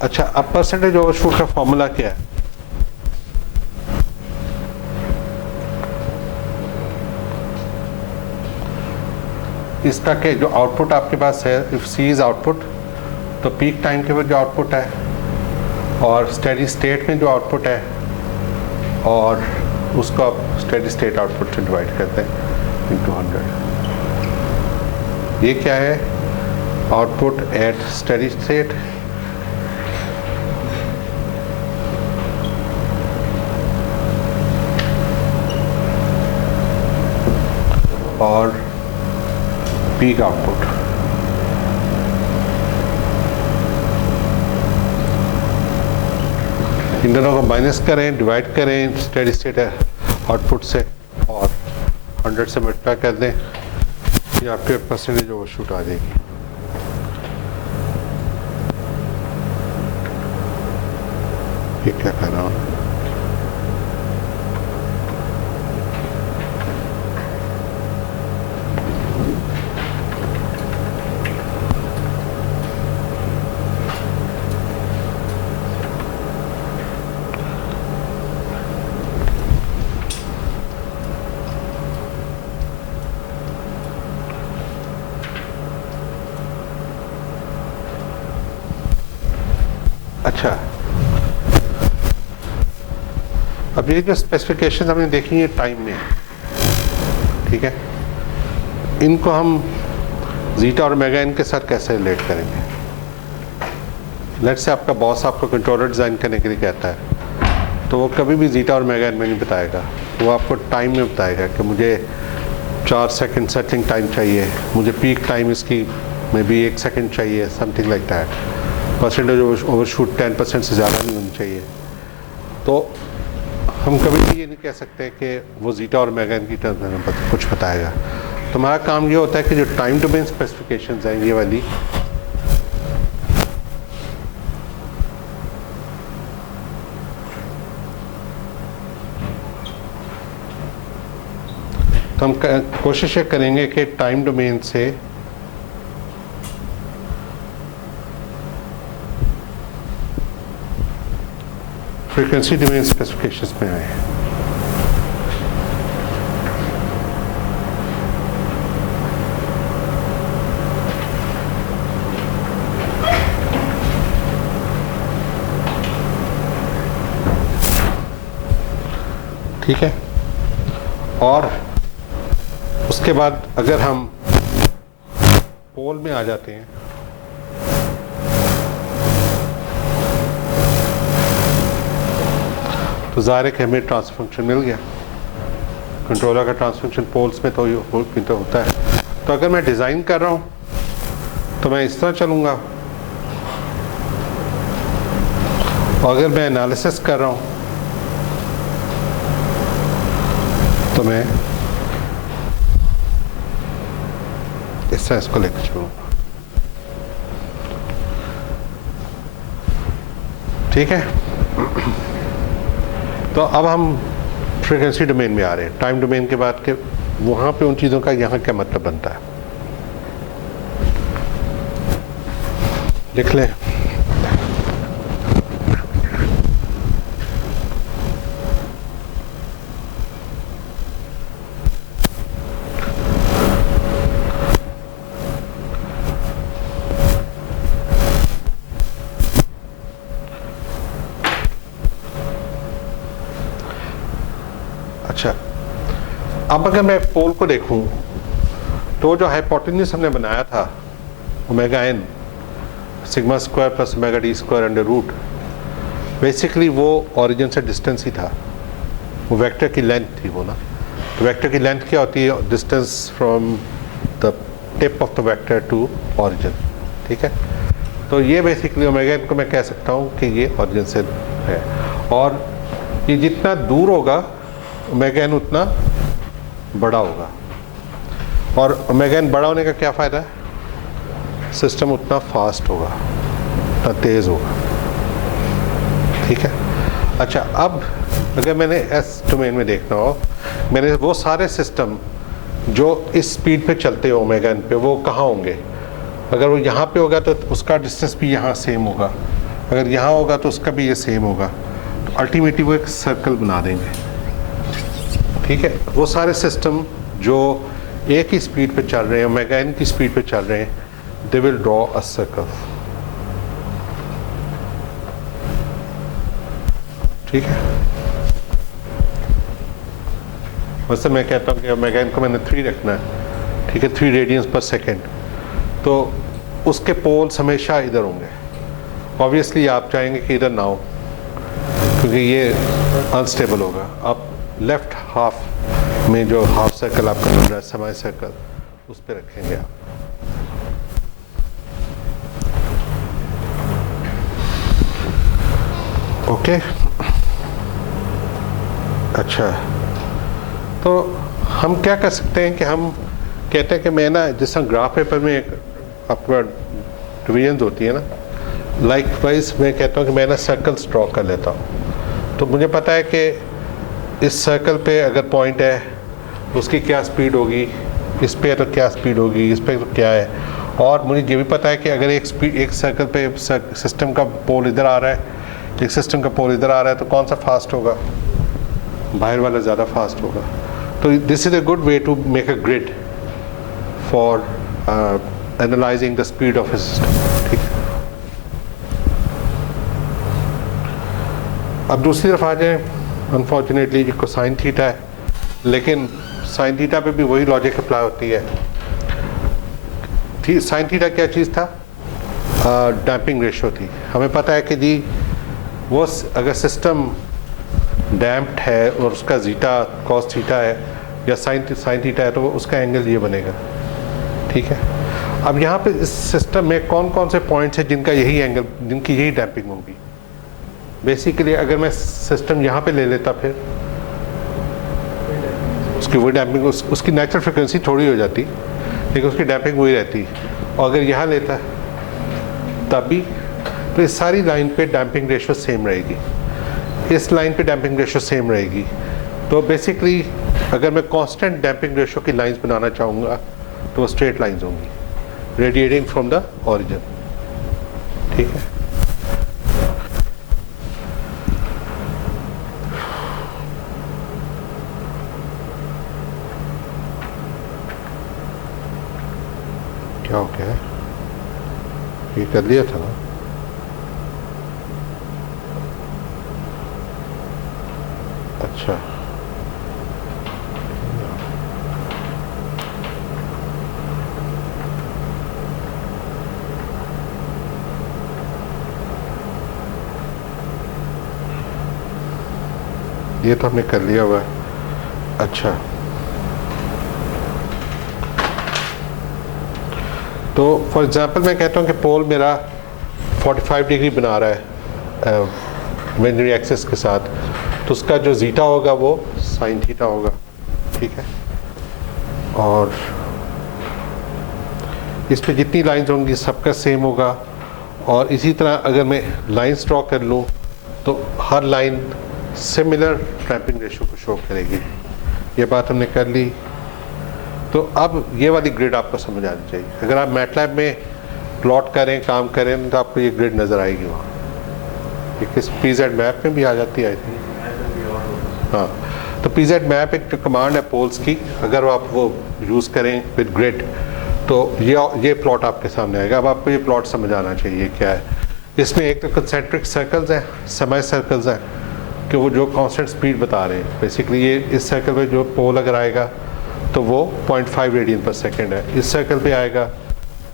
अच्छा अब परसेंटेज ओवरशूट का फॉर्मूला क्या है? इसका के जो आउटपुट आपके पास है, इफ सी इज़ आउटपुट, तो पीक टाइम के बाद जो आउटपुट है और स्टेडी स्टेट में जो आउटपुट है, और उसको आप स्टेडी स्टेट आउटपुट से डिवाइड करते हैं इंटू 100। ये क्या है? आउटपुट एट स्टेडी स्टेट और पीक आउटपुट। इन दोनों को माइनस करें, डिवाइड करें स्टेडी स्टेट आउटपुट से और 100 से मल्टीप्लाई कर दें, ये आपके परसेंटेज ओवरशूट आ जाएगी। ये क्या कर रहा हूँ? अच्छा, अब ये जो स्पेसिफिकेशन हमने देखी है टाइम में, ठीक है, इनको हम जीटा और ओमेगा एन के साथ कैसे रिलेट करेंगे? लेट्स से आपका बॉस आपको कंट्रोलर डिज़ाइन करने के लिए कहता है, तो वो कभी भी जीटा और ओमेगा एन में नहीं बताएगा, वो आपको टाइम में बताएगा कि मुझे 4 सेकंड सेटलिंग टाइम चाहिए, मुझे पीक टाइम इसकी में भी 1 सेकंड चाहिए, something like that, percentage overshoot 10% से ज़्यादा नहीं होनी चाहिए। तो हम कभी भी ये नहीं कह सकते कि वो जीटा और ओमेगा एन की टर्म्स में कुछ बताएगा। तो हमारा काम ये होता है कि जो टाइम डोमेन स्पेसिफिकेशंस हैं ये वाली, तो हम कोशिश ये करेंगे कि टाइम डोमेन से फ्रीक्वेंसी डोमेन स्पेसिफिकेशंस में आए। ठीक है, और उसके बाद अगर हम पोल में आ जाते हैं, तो ज़ाहिर है कि हमें ट्रांसफर फंक्शन मिल गया। कंट्रोलर का ट्रांसफर फंक्शन पोल्स में तो होता है। तो अगर मैं डिज़ाइन कर रहा हूँ तो मैं इस तरह चलूँगा, और अगर मैं एनालिसिस कर रहा हूँ तो मैं इस तरह इसको लेकर चलूँगा। ठीक है, तो अब हम फ्रीक्वेंसी डोमेन में आ रहे हैं। टाइम डोमेन के बाद के वहाँ पे उन चीज़ों का यहाँ क्या मतलब बनता है, लिख लें। अच्छा, अब अगर मैं पोल को देखूं तो जो हाइपोटेन्यूज हमने बनाया था omega n sigma square plus omega d square under root, basically वो ओरिजिन से डिस्टेंस ही था, वो वेक्टर की लेंथ थी वो ना। तो वेक्टर की लेंथ क्या होती है? Distance from the tip of the vector to origin. ठीक है, तो ये बेसिकली ओमेगा एन को मैं कह सकता हूँ कि ये ओरिजिन से है, और ये जितना दूर होगा ओमेगा एन उतना बड़ा होगा, और ओमेगा एन बड़ा होने का क्या फ़ायदा है? सिस्टम उतना फास्ट होगा, उतना तेज़ होगा। ठीक है, अच्छा, अब अगर मैंने एस डोमेन में देखना हो, मैंने वो सारे सिस्टम जो इस स्पीड पे चलते हो ओमेगा एन पे, वो कहाँ होंगे? अगर वो यहाँ पे होगा तो उसका डिस्टेंस भी यहाँ सेम होगा, अगर यहाँ होगा तो उसका भी ये सेम होगा, तो अल्टीमेटली वो एक सर्कल बना देंगे। ठीक है, वो सारे सिस्टम जो एक ही स्पीड पे चल रहे हैं, ओमेगा एन की स्पीड पे चल रहे हैं, they will draw a circle. ठीक है, वैसे मैं कहता हूँ कि ओमेगा एन को मैंने 3 रखना है, ठीक है, 3 रेडियंस पर सेकेंड, तो उसके पोल्स हमेशा इधर होंगे। ऑब्वियसली आप चाहेंगे कि इधर ना हो, क्योंकि ये अनस्टेबल होगा। आप लेफ्ट हाफ में जो हाफ सर्कल आपका बन रहा है, सेमी सर्कल, उस पर रखेंगे आप। ओके, अच्छा, तो हम क्या कर सकते हैं कि हम कहते हैं कि मैं ना जिस तरह ग्राफ पेपर में एक आपका डिवीजन होती है ना, लाइकवाइज मैं कहता हूँ कि मैं ना सर्कल्स ड्रॉ कर लेता हूँ। तो मुझे पता है कि इस सर्कल पे अगर पॉइंट है उसकी क्या स्पीड होगी, इस पे तो क्या स्पीड होगी, इस पे तो क्या है, और मुझे ये भी पता है कि अगर एक सर्कल पे सिस्टम का पोल इधर आ रहा है, एक सिस्टम का पोल इधर आ रहा है, तो कौन सा फास्ट होगा, बाहर वाला ज़्यादा फास्ट होगा। तो this is a good way to make a grid for analysing the speed of a system. ठीक है, अब दूसरी तरफ आ जाए। अनफॉर्चुनेटली ये कोसाइन थीटा है, लेकिन साइन थीटा पे भी वही लॉजिक अप्लाई होती है। साइन थीटा क्या चीज़ था, डैम्पिंग रेशो थी। हमें पता है कि जी वो अगर सिस्टम डैम्प्ड है और उसका जीटा कॉस थीटा है या साइन थीटा है, तो उसका एंगल ये बनेगा। ठीक है, अब यहाँ पे इस सिस्टम में कौन कौन से पॉइंट्स हैं जिनका यही एंगल, जिनकी यही डैम्पिंग होगी। बेसिकली अगर मैं सिस्टम यहाँ पे ले लेता, फिर उसकी वही डैम्पिंग, उसकी नेचुरल फ्रिक्वेंसी थोड़ी हो जाती, लेकिन उसकी डैम्पिंग वही रहती। और अगर यहाँ लेता तब भी, तो इस सारी लाइन पे डैम्पिंग रेशो सेम रहेगी, इस लाइन पे डैम्पिंग रेशो सेम रहेगी। तो बेसिकली अगर मैं कांस्टेंट डैम्पिंग रेशो की लाइंस बनाना चाहूँगा तो वो स्ट्रेट लाइंस होंगी रेडिएटिंग फ्रॉम द ओरिजिन। ठीक है, क्या हो गया, ये कर लिया था ना। अच्छा, ये तो हमने कर लिया हुआ है। अच्छा, तो फॉर एग्जांपल मैं कहता हूँ कि पोल मेरा 45 डिग्री बना रहा है इमेजिनरी एक्सिस के साथ, तो उसका जो जीटा होगा वो साइन थीटा होगा। ठीक है, और इस पे जितनी लाइंस होंगी सबका सेम होगा। और इसी तरह अगर मैं लाइंस ड्रॉ कर लूँ तो हर लाइन सिमिलर डैम्पिंग रेशो को शो करेगी। ये बात हमने कर ली। तो अब ये वाली ग्रिड आपको समझ आनी चाहिए। अगर आप मैटलैब में प्लॉट करें, काम करें, तो आपको ये ग्रिड नज़र आएगी वहाँ। ये किस पीजेड मैप में भी आ जाती है आई थिंक। हाँ, तो पीजेड मैप एक कमांड है पोल्स की, अगर आप वो यूज़ करें विद ग्रिड तो ये प्लॉट आपके सामने आएगा। अब आपको ये प्लॉट समझ आना चाहिए क्या है। इसमें एक तो कंसेंट्रिक सर्कल्स हैं, सेमी सर्कल्स हैं कि वो जो कांस्टेंट स्पीड बता रहे हैं। बेसिकली ये इस सर्कल पे जो पोल अगर आएगा तो वो 0.5 रेडियन पर सेकेंड है, इस सर्कल पे आएगा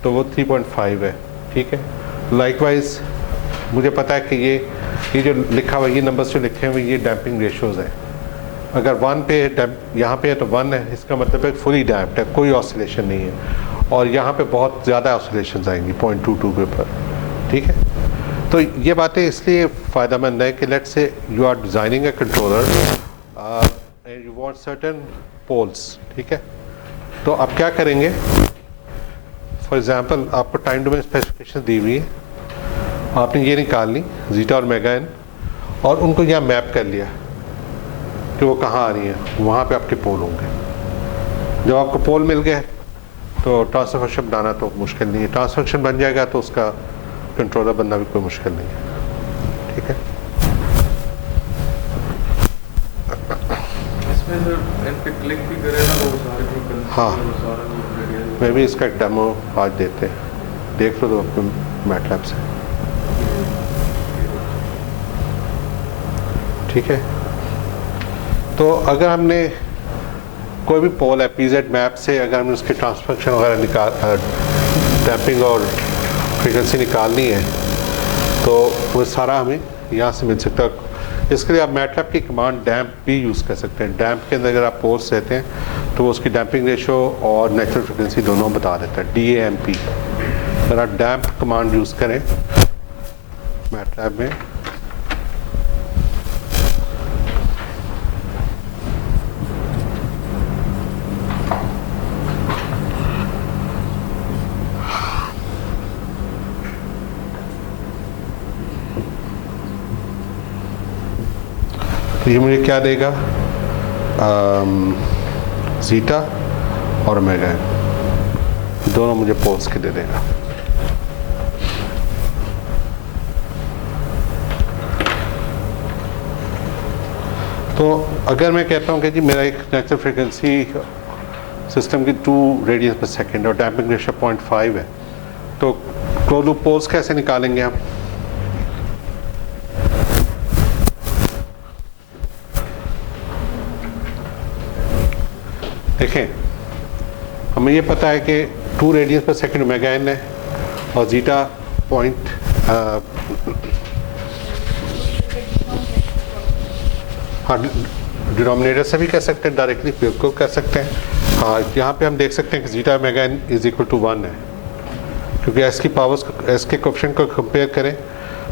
तो वो 3.5 है। ठीक है, लाइकवाइज मुझे पता है कि ये जो लिखा हुआ, ये नंबर्स जो लिखे हुए, ये डैम्पिंग रेशोज़ हैं। अगर 1 पे यहाँ पे है तो 1 है, इसका मतलब है फुली डैम्प्ड है, कोई ऑसिलेशन नहीं है। और यहाँ पे बहुत ज़्यादा ऑसिलेशंस आएंगी 0.22 के ऊपर। ठीक है, तो ये बातें इसलिए फ़ायदेमंद है कि let's say you are designing a controller and you want certain poles. ठीक है, तो आप क्या करेंगे, फॉर एग्जांपल आपको टाइम डोमेन स्पेसिफिकेशन दी हुई है, आपने ये निकाल ली जीटा और मेगा एन, और उनको यहाँ मैप कर लिया कि वो कहाँ आ रही है, वहाँ पे आपके पोल होंगे। जब आपको पोल मिल गए तो ट्रांसफर फंक्शन बनाना तो मुश्किल नहीं है, ट्रांसफर फंक्शन बन जाएगा तो उसका कंट्रोलर बनना भी कोई मुश्किल नहीं है। ठीक है, इसमें सर इन पे क्लिक भी करें ना वो सारे जो हाँ, वो सारा वो रेडियल मैं भी इसका एक डेमो आज देते हैं, देख लो तो अपने मैटलैब से। ठीक है, तो अगर हमने कोई भी पोल है पीजेड मैप से, अगर हमने उसके ट्रांसफर फंक्शन वगैरह निकाल, डैम्पिंग और फ्रीक्वेंसी निकालनी है तो वो सारा हमें यहाँ से मिल सकता है। इसके लिए आप मैटलैब की कमांड डैम्प भी यूज़ कर सकते हैं। डैम्प के अंदर अगर आप पोल्स देते हैं तो वो उसकी डैम्पिंग रेशो और नेचुरल फ्रिक्वेंसी दोनों बता देता है, DAMP। अगर आप डैम्प कमांड यूज़ करें मैटलैब में तो ये मुझे क्या देगा, जीटा और ओमेगा एन दोनों मुझे पोल्स के दे देगा। तो अगर मैं कहता हूँ कि जी मेरा एक नेचुरल फ्रीक्वेंसी सिस्टम की 2 रेडियन पर सेकेंड और डैम्पिंग रेशियो 0.5 है, तो क्लोज लूप पोल्स कैसे निकालेंगे हम? देखें, हमें ये पता है कि 2 रेडियन पर सेकेंड ओमेगा एन है और जीटा पॉइंट हाँ, डिनोमिनेटर से भी कह सकते हैं, डायरेक्टली बिल्कुल कह सकते हैं। हाँ, यहाँ पे हम देख सकते हैं कि zeta omega n is equal to 1 है, क्योंकि एस की पावर्स एस के कोएफिशिएंट को कंपेयर करें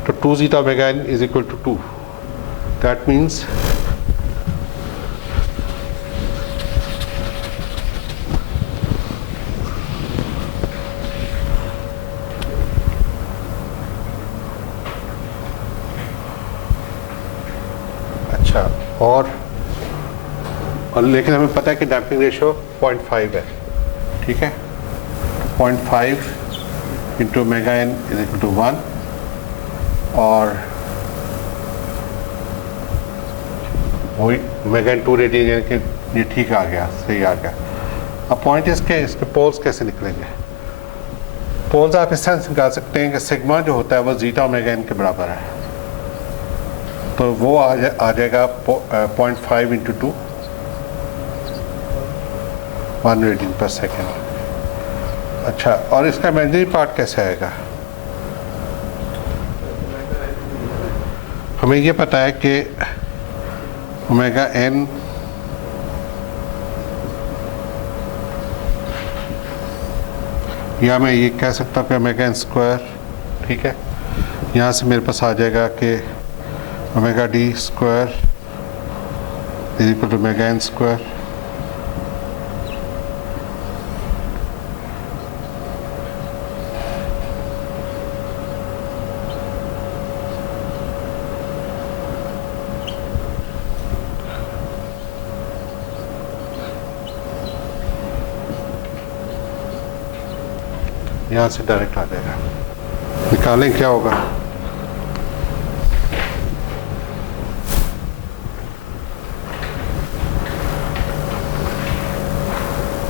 तो 2 zeta omega n is equal to 2। That means और लेकिन हमें पता है कि डैम्पिंग रेशियो 0.5 है, ठीक है। 0.5 into omega n is equal to 1 और वही ओमेगा एन 2 रेडियन, यानी कि ये ठीक आ गया, सही आ गया। अब पॉइंट इसके पोल्स कैसे निकलेंगे? पोल्स आप इस तरह से निकाल सकते हैं कि सिग्मा जो होता है वो जीटा ओमेगा एन के बराबर है, तो वो आ जाएगा 0.5 इंटू 2 1 रेडियन पर सेकेंड। अच्छा, और इसका इमेजिनरी पार्ट कैसे आएगा? हमें ये पता है कि ओमेगा एन या मैं ये कह सकता हूँ कि ओमेगा एन स्क्वायर, ठीक है। यहाँ से मेरे पास आ जाएगा कि omega d square is equal to omega n square यहाँ से डायरेक्ट आ जाएगा। निकालें क्या होगा?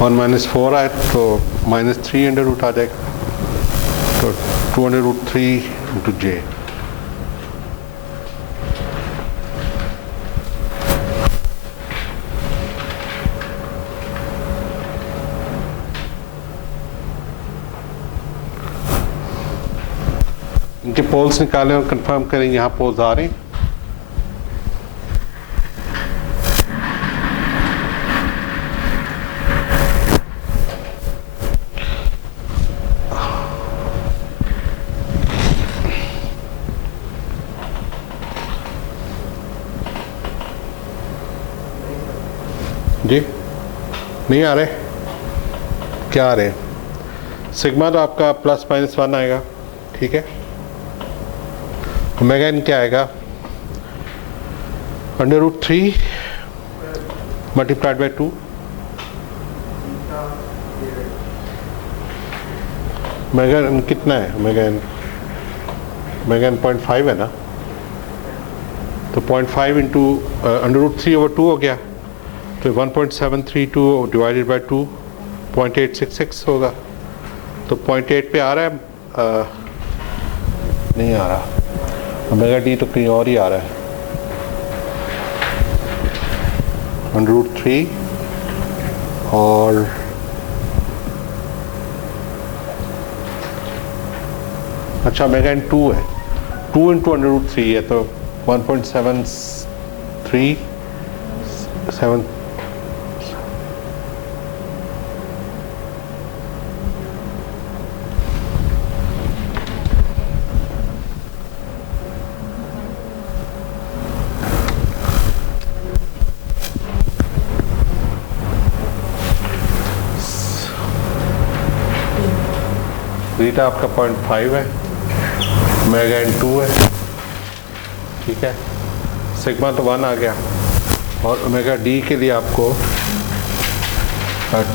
-4 आए तो -3 अंडर रूट आ जाएगा, तो 2 अंडर रूट 3 इंटू जे। इनके पोल्स निकालें और कंफर्म करें यहाँ पोल्स आ रहे हैं। जी नहीं आ रहे? क्या आ रहे हैं? सिग्मा तो आपका ±1 आएगा, ठीक है। ओमेगा एन क्या आएगा? √3 मल्टीप्लाइड बाई 2। ओमेगा एन कितना है? ओमेगा एन 0.5 है ना, तो 0.5 इंटू √3/2 हो गया, तो 1.732 डिवाइडेड बाई 2 0.866 होगा। तो 0.8 पे आ रहा है? नहीं आ रहा। ओमेगा डी तो कहीं और ही आ रहा है। √3 और अच्छा ओमेगा एन 2 है, 2 इंटू √3 है, तो 1.737। बीटा आपका 0.5 है, ओमेगा एन 2 है, ठीक है। सिग्मा तो 1 आ गया और ओमेगा डी के लिए आपको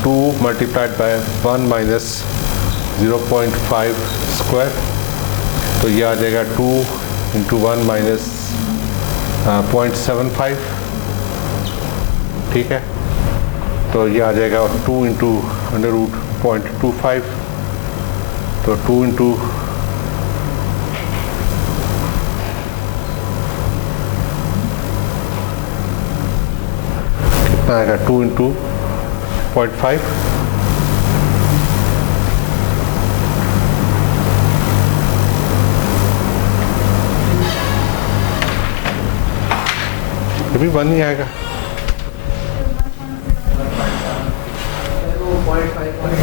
2 मल्टीप्लाइड बाय 1 माइनस 0.5 स्क्वायर, तो ये आ जाएगा 2 इंटू 1 माइनस 0.75, ठीक है। तो ये आ जाएगा 2 इंटू अंडर रूट 0.25, तो 2 इंटू कितना आएगा, 2 इंटू 0.5, ये भी 1 ही आएगा। वो 0.5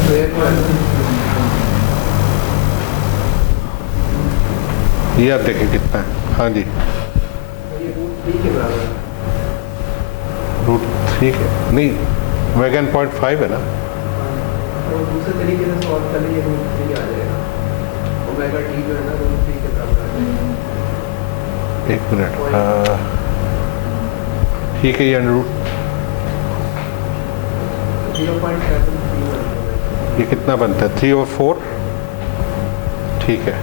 ये आप देखें कितना है। हाँ जी, ये रूट 3 के बराबर है। रूट 3 के नहीं, ओमेगा 0.5 है ना। तो दूसरे तरीके से सॉल्व कर लिए रूट 3 आ जाएगा। ओमेगा टी जो है ना रूट 3 के बराबर आ जाएगा। एक मिनट, ठीक है, ये अंडर रूट 0.731 ये कितना बनता है, 3 और 4, ठीक है।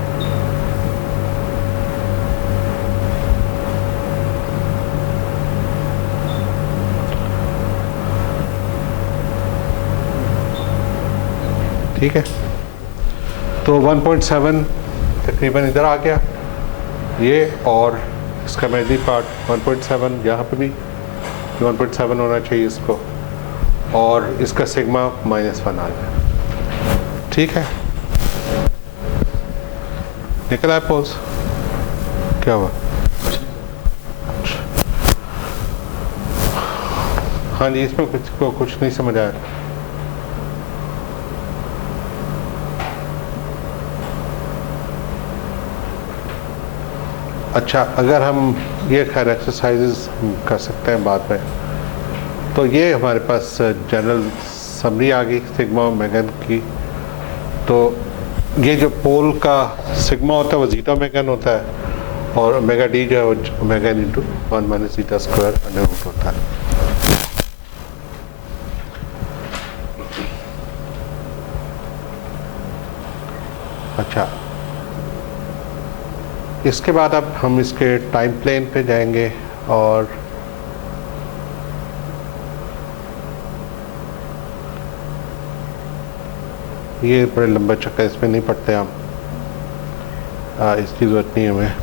ठीक है, तो 1.7 तकरीबन इधर आ गया ये, और इसका मैदी पार्ट 1.7 यहाँ पे भी 1.7 होना चाहिए इसको, और इसका सिग्मा -1 आ गया, ठीक है। निकल आया पोज, क्या हुआ? हाँ जी, इसमें कुछ नहीं समझ आया। अच्छा, अगर हम ये खैर एक्सरसाइजेस कर सकते हैं बाद में, तो ये हमारे पास जनरल समरी आ गई सिग्मा ओमेगन की। तो ये जो पोल का सिग्मा होता है वो जीटा ओमेगन होता है, और ओमेगा डी जो है वो omega n into 1 minus zeta square under root होता है। अच्छा, इसके बाद अब हम इसके टाइम प्लेन पे जाएंगे, और ये बड़े लंबा चक्कर, इसमें नहीं पढ़ते हम, इसकी ज़रूरत नहीं है हमें।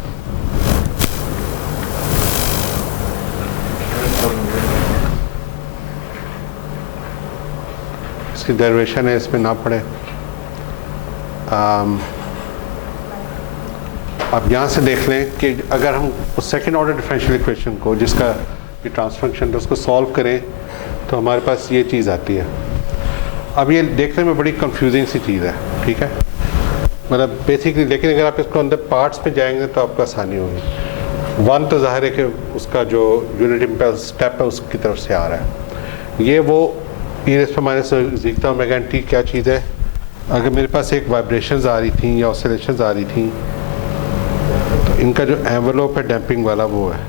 इसकी डेरिवेशन है, इसमें ना पढ़े। अब यहाँ से देख लें कि अगर हम सेकेंड ऑर्डर डिफरेंशियल इक्वेशन को, जिसका ये ट्रांसफर फंक्शन, तो उसको सॉल्व करें तो हमारे पास ये चीज़ आती है। अब ये देखने में बड़ी कंफ्यूजिंग सी चीज़ है, ठीक है, मतलब बेसिकली, लेकिन अगर आप इसको अंदर पार्ट्स में जाएंगे तो आपको आसानी होगी। 1 तो जाहिर है कि उसका जो यूनिट इम्पल्स स्टेप है उसकी तरफ से आ रहा है। ये वो e⁻ ओमेगा टी क्या चीज़ है, अगर मेरे पास एक वाइब्रेशंस आ रही थी या ऑसिलेशंस आ रही थी, तो इनका जो एनवेलोप है डैम्पिंग वाला वो है।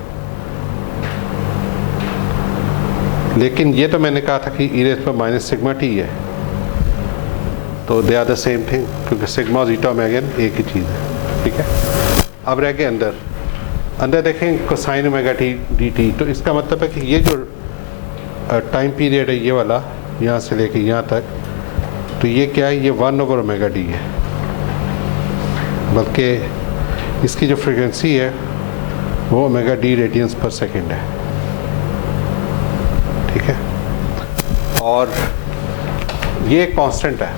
लेकिन ये तो मैंने कहा था कि e⁻⁻ है, तो they are the same thing, क्योंकि सिग्मा और जीटा ओमेगन एक ही चीज़ है, ठीक है। अब रह गए अंदर देखें cosine omega T D T, तो इसका मतलब है कि ये जो टाइम पीरियड है ये वाला, यहाँ से लेके यहाँ तक, तो ये क्या है, ये 1/ओमेगा डी है, बल्कि इसकी जो फ्रीक्वेंसी है वो ओमेगा डी रेडियंस पर सेकेंड है, ठीक है। और ये कांस्टेंट है,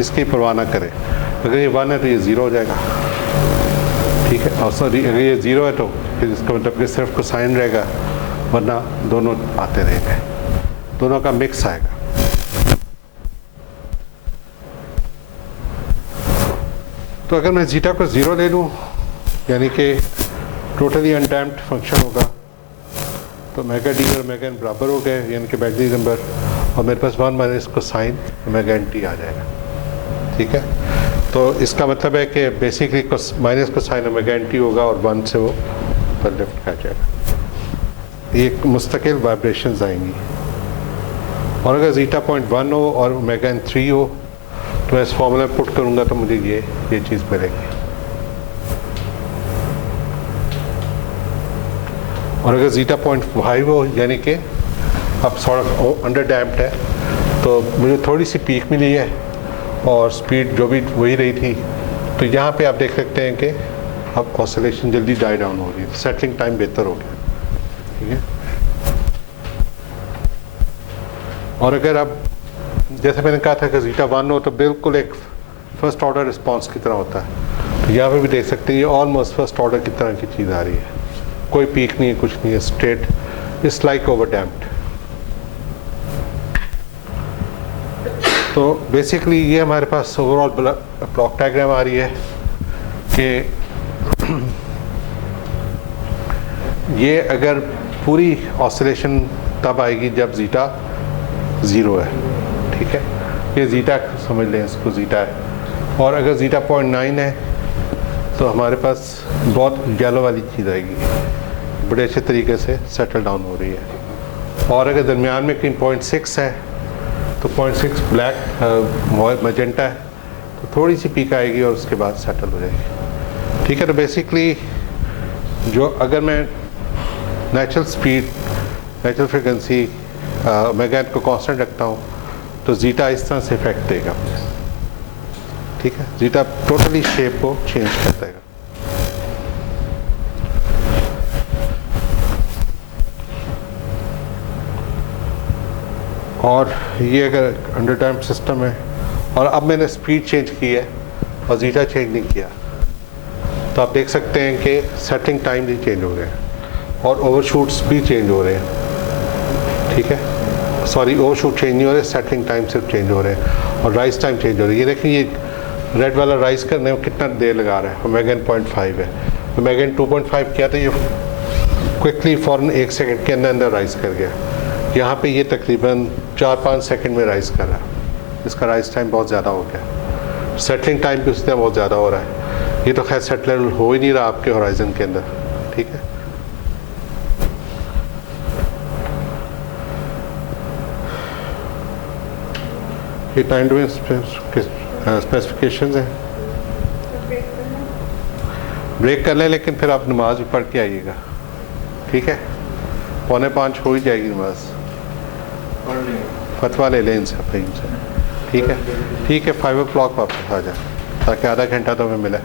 इसकी परवाह ना करें। अगर ये 1 है तो ये 0 हो जाएगा, ठीक है। और सॉरी, अगर ये 0 है तो फिर इसका मतलब कि सिर्फ कोसाइन रहेगा, वरना दोनों आते रहेंगे, दोनों का मिक्स आएगा। तो अगर मैं जीटा को 0 ले लूँ, यानी कि टोटली अनडैम्प्ड फंक्शन होगा, तो ओमेगा डी और ओमेगा एन बराबर हो गए, यानी कि बैटरी नंबर, और मेरे पास 1 minus cosine omega N T आ जाएगा, ठीक है। तो इसका मतलब है कि basically minus cosine omega N T होगा और 1 से वो पर लेफ्ट आ जाएगा। ये मुस्तकिल वाइब्रेशंस आएंगी। और अगर ज़ीटा 0.1 हो और ओमेगा n 3 हो तो मैं इस फॉर्मूला पुट करूँगा तो मुझे ये चीज़ मिलेगी। और अगर ज़ीटा 0.5 हो यानी कि अब थोड़ा अंडर डैम्प्ड है तो मुझे थोड़ी सी पीक मिली है और स्पीड जो भी वही रही थी, तो यहाँ पे आप देख सकते हैं कि अब ऑसिलेशन जल्दी डाई डाउन हो रही है, सेटलिंग टाइम बेहतर हो गया। ठीक है। और अगर अब जैसे मैंने कहा था कि ज़ीटा 1 हो तो बिल्कुल एक फर्स्ट ऑर्डर रिस्पॉन्स की तरह होता है, तो यहाँ पे भी देख सकते हैं ये ऑलमोस्ट फर्स्ट ऑर्डर की तरह की चीज़ आ रही है, कोई पीक नहीं है, कुछ नहीं है, straight, it's like over damped. तो बेसिकली ये हमारे पास ओवरऑल ब्लॉक डायग्राम आ रही है कि ये अगर पूरी ऑसिलेशन तब आएगी जब ज़ीटा 0 है। ठीक है, ये ज़ीटा समझ लें, इसको ज़ीटा है। और अगर ज़ीटा 0.9 है तो हमारे पास बहुत गैलो वाली चीज़ आएगी, बड़े अच्छे तरीके से सेटल डाउन हो रही है। और अगर दरमियान में कहीं 0.6 है तो 0.6 ब्लैक मजेंटा है तो थोड़ी सी पीक आएगी और उसके बाद सेटल हो जाएगी। ठीक है, तो बेसिकली जो अगर मैं natural speed, natural frequency omega n को कांस्टेंट रखता हूँ तो ज़ीटा इस तरह से इफेक्ट देगा। ठीक है, ज़ीटा टोटली शेप को चेंज कर देगा। और ये अगर अंडर डैम्प्ड सिस्टम है और अब मैंने स्पीड चेंज की है और ज़ीटा चेंज नहीं किया, तो आप देख सकते हैं कि सेटिंग टाइम भी चेंज हो गए और ओवरशूट्स भी चेंज हो रहे हैं। ठीक है, सॉरी, ओवरशूट चेंज नहीं हो रहे, सेटिंग टाइम सिर्फ चेंज हो रहे हैं और राइज टाइम चेंज हो रही है। ये देखिए, ये रेड वाला राइज करने में कितना देर लगा रहा है, ओमेगा n 0.5 है, ओमेगा n 2.5 किया तो ये क्विकली फ़ौरन 1 सेकंड के अंदर राइज कर गया। यहाँ पे ये तकरीबन 4-5 सेकंड में राइज कर रहा है, इसका राइज टाइम बहुत ज़्यादा हो गया। सेटलिंग टाइम भी उससे बहुत ज़्यादा हो रहा है, ये तो खैर सेटल हो ही नहीं रहा आपके होराइजन के अंदर। ठीक है, ये टाइम डोमेन स्पेसिफिकेशंस हैं। ब्रेक कर लें, लेकिन फिर आप नमाज भी पढ़ के आइएगा। ठीक है, 4:45 हो ही जाएगी नमाज, फतवा ले लें इनसे, फ़हीम से। ठीक है, ठीक है, 5 o'clock वापस आ जाए ताकि आधा घंटा तो हमें मिले।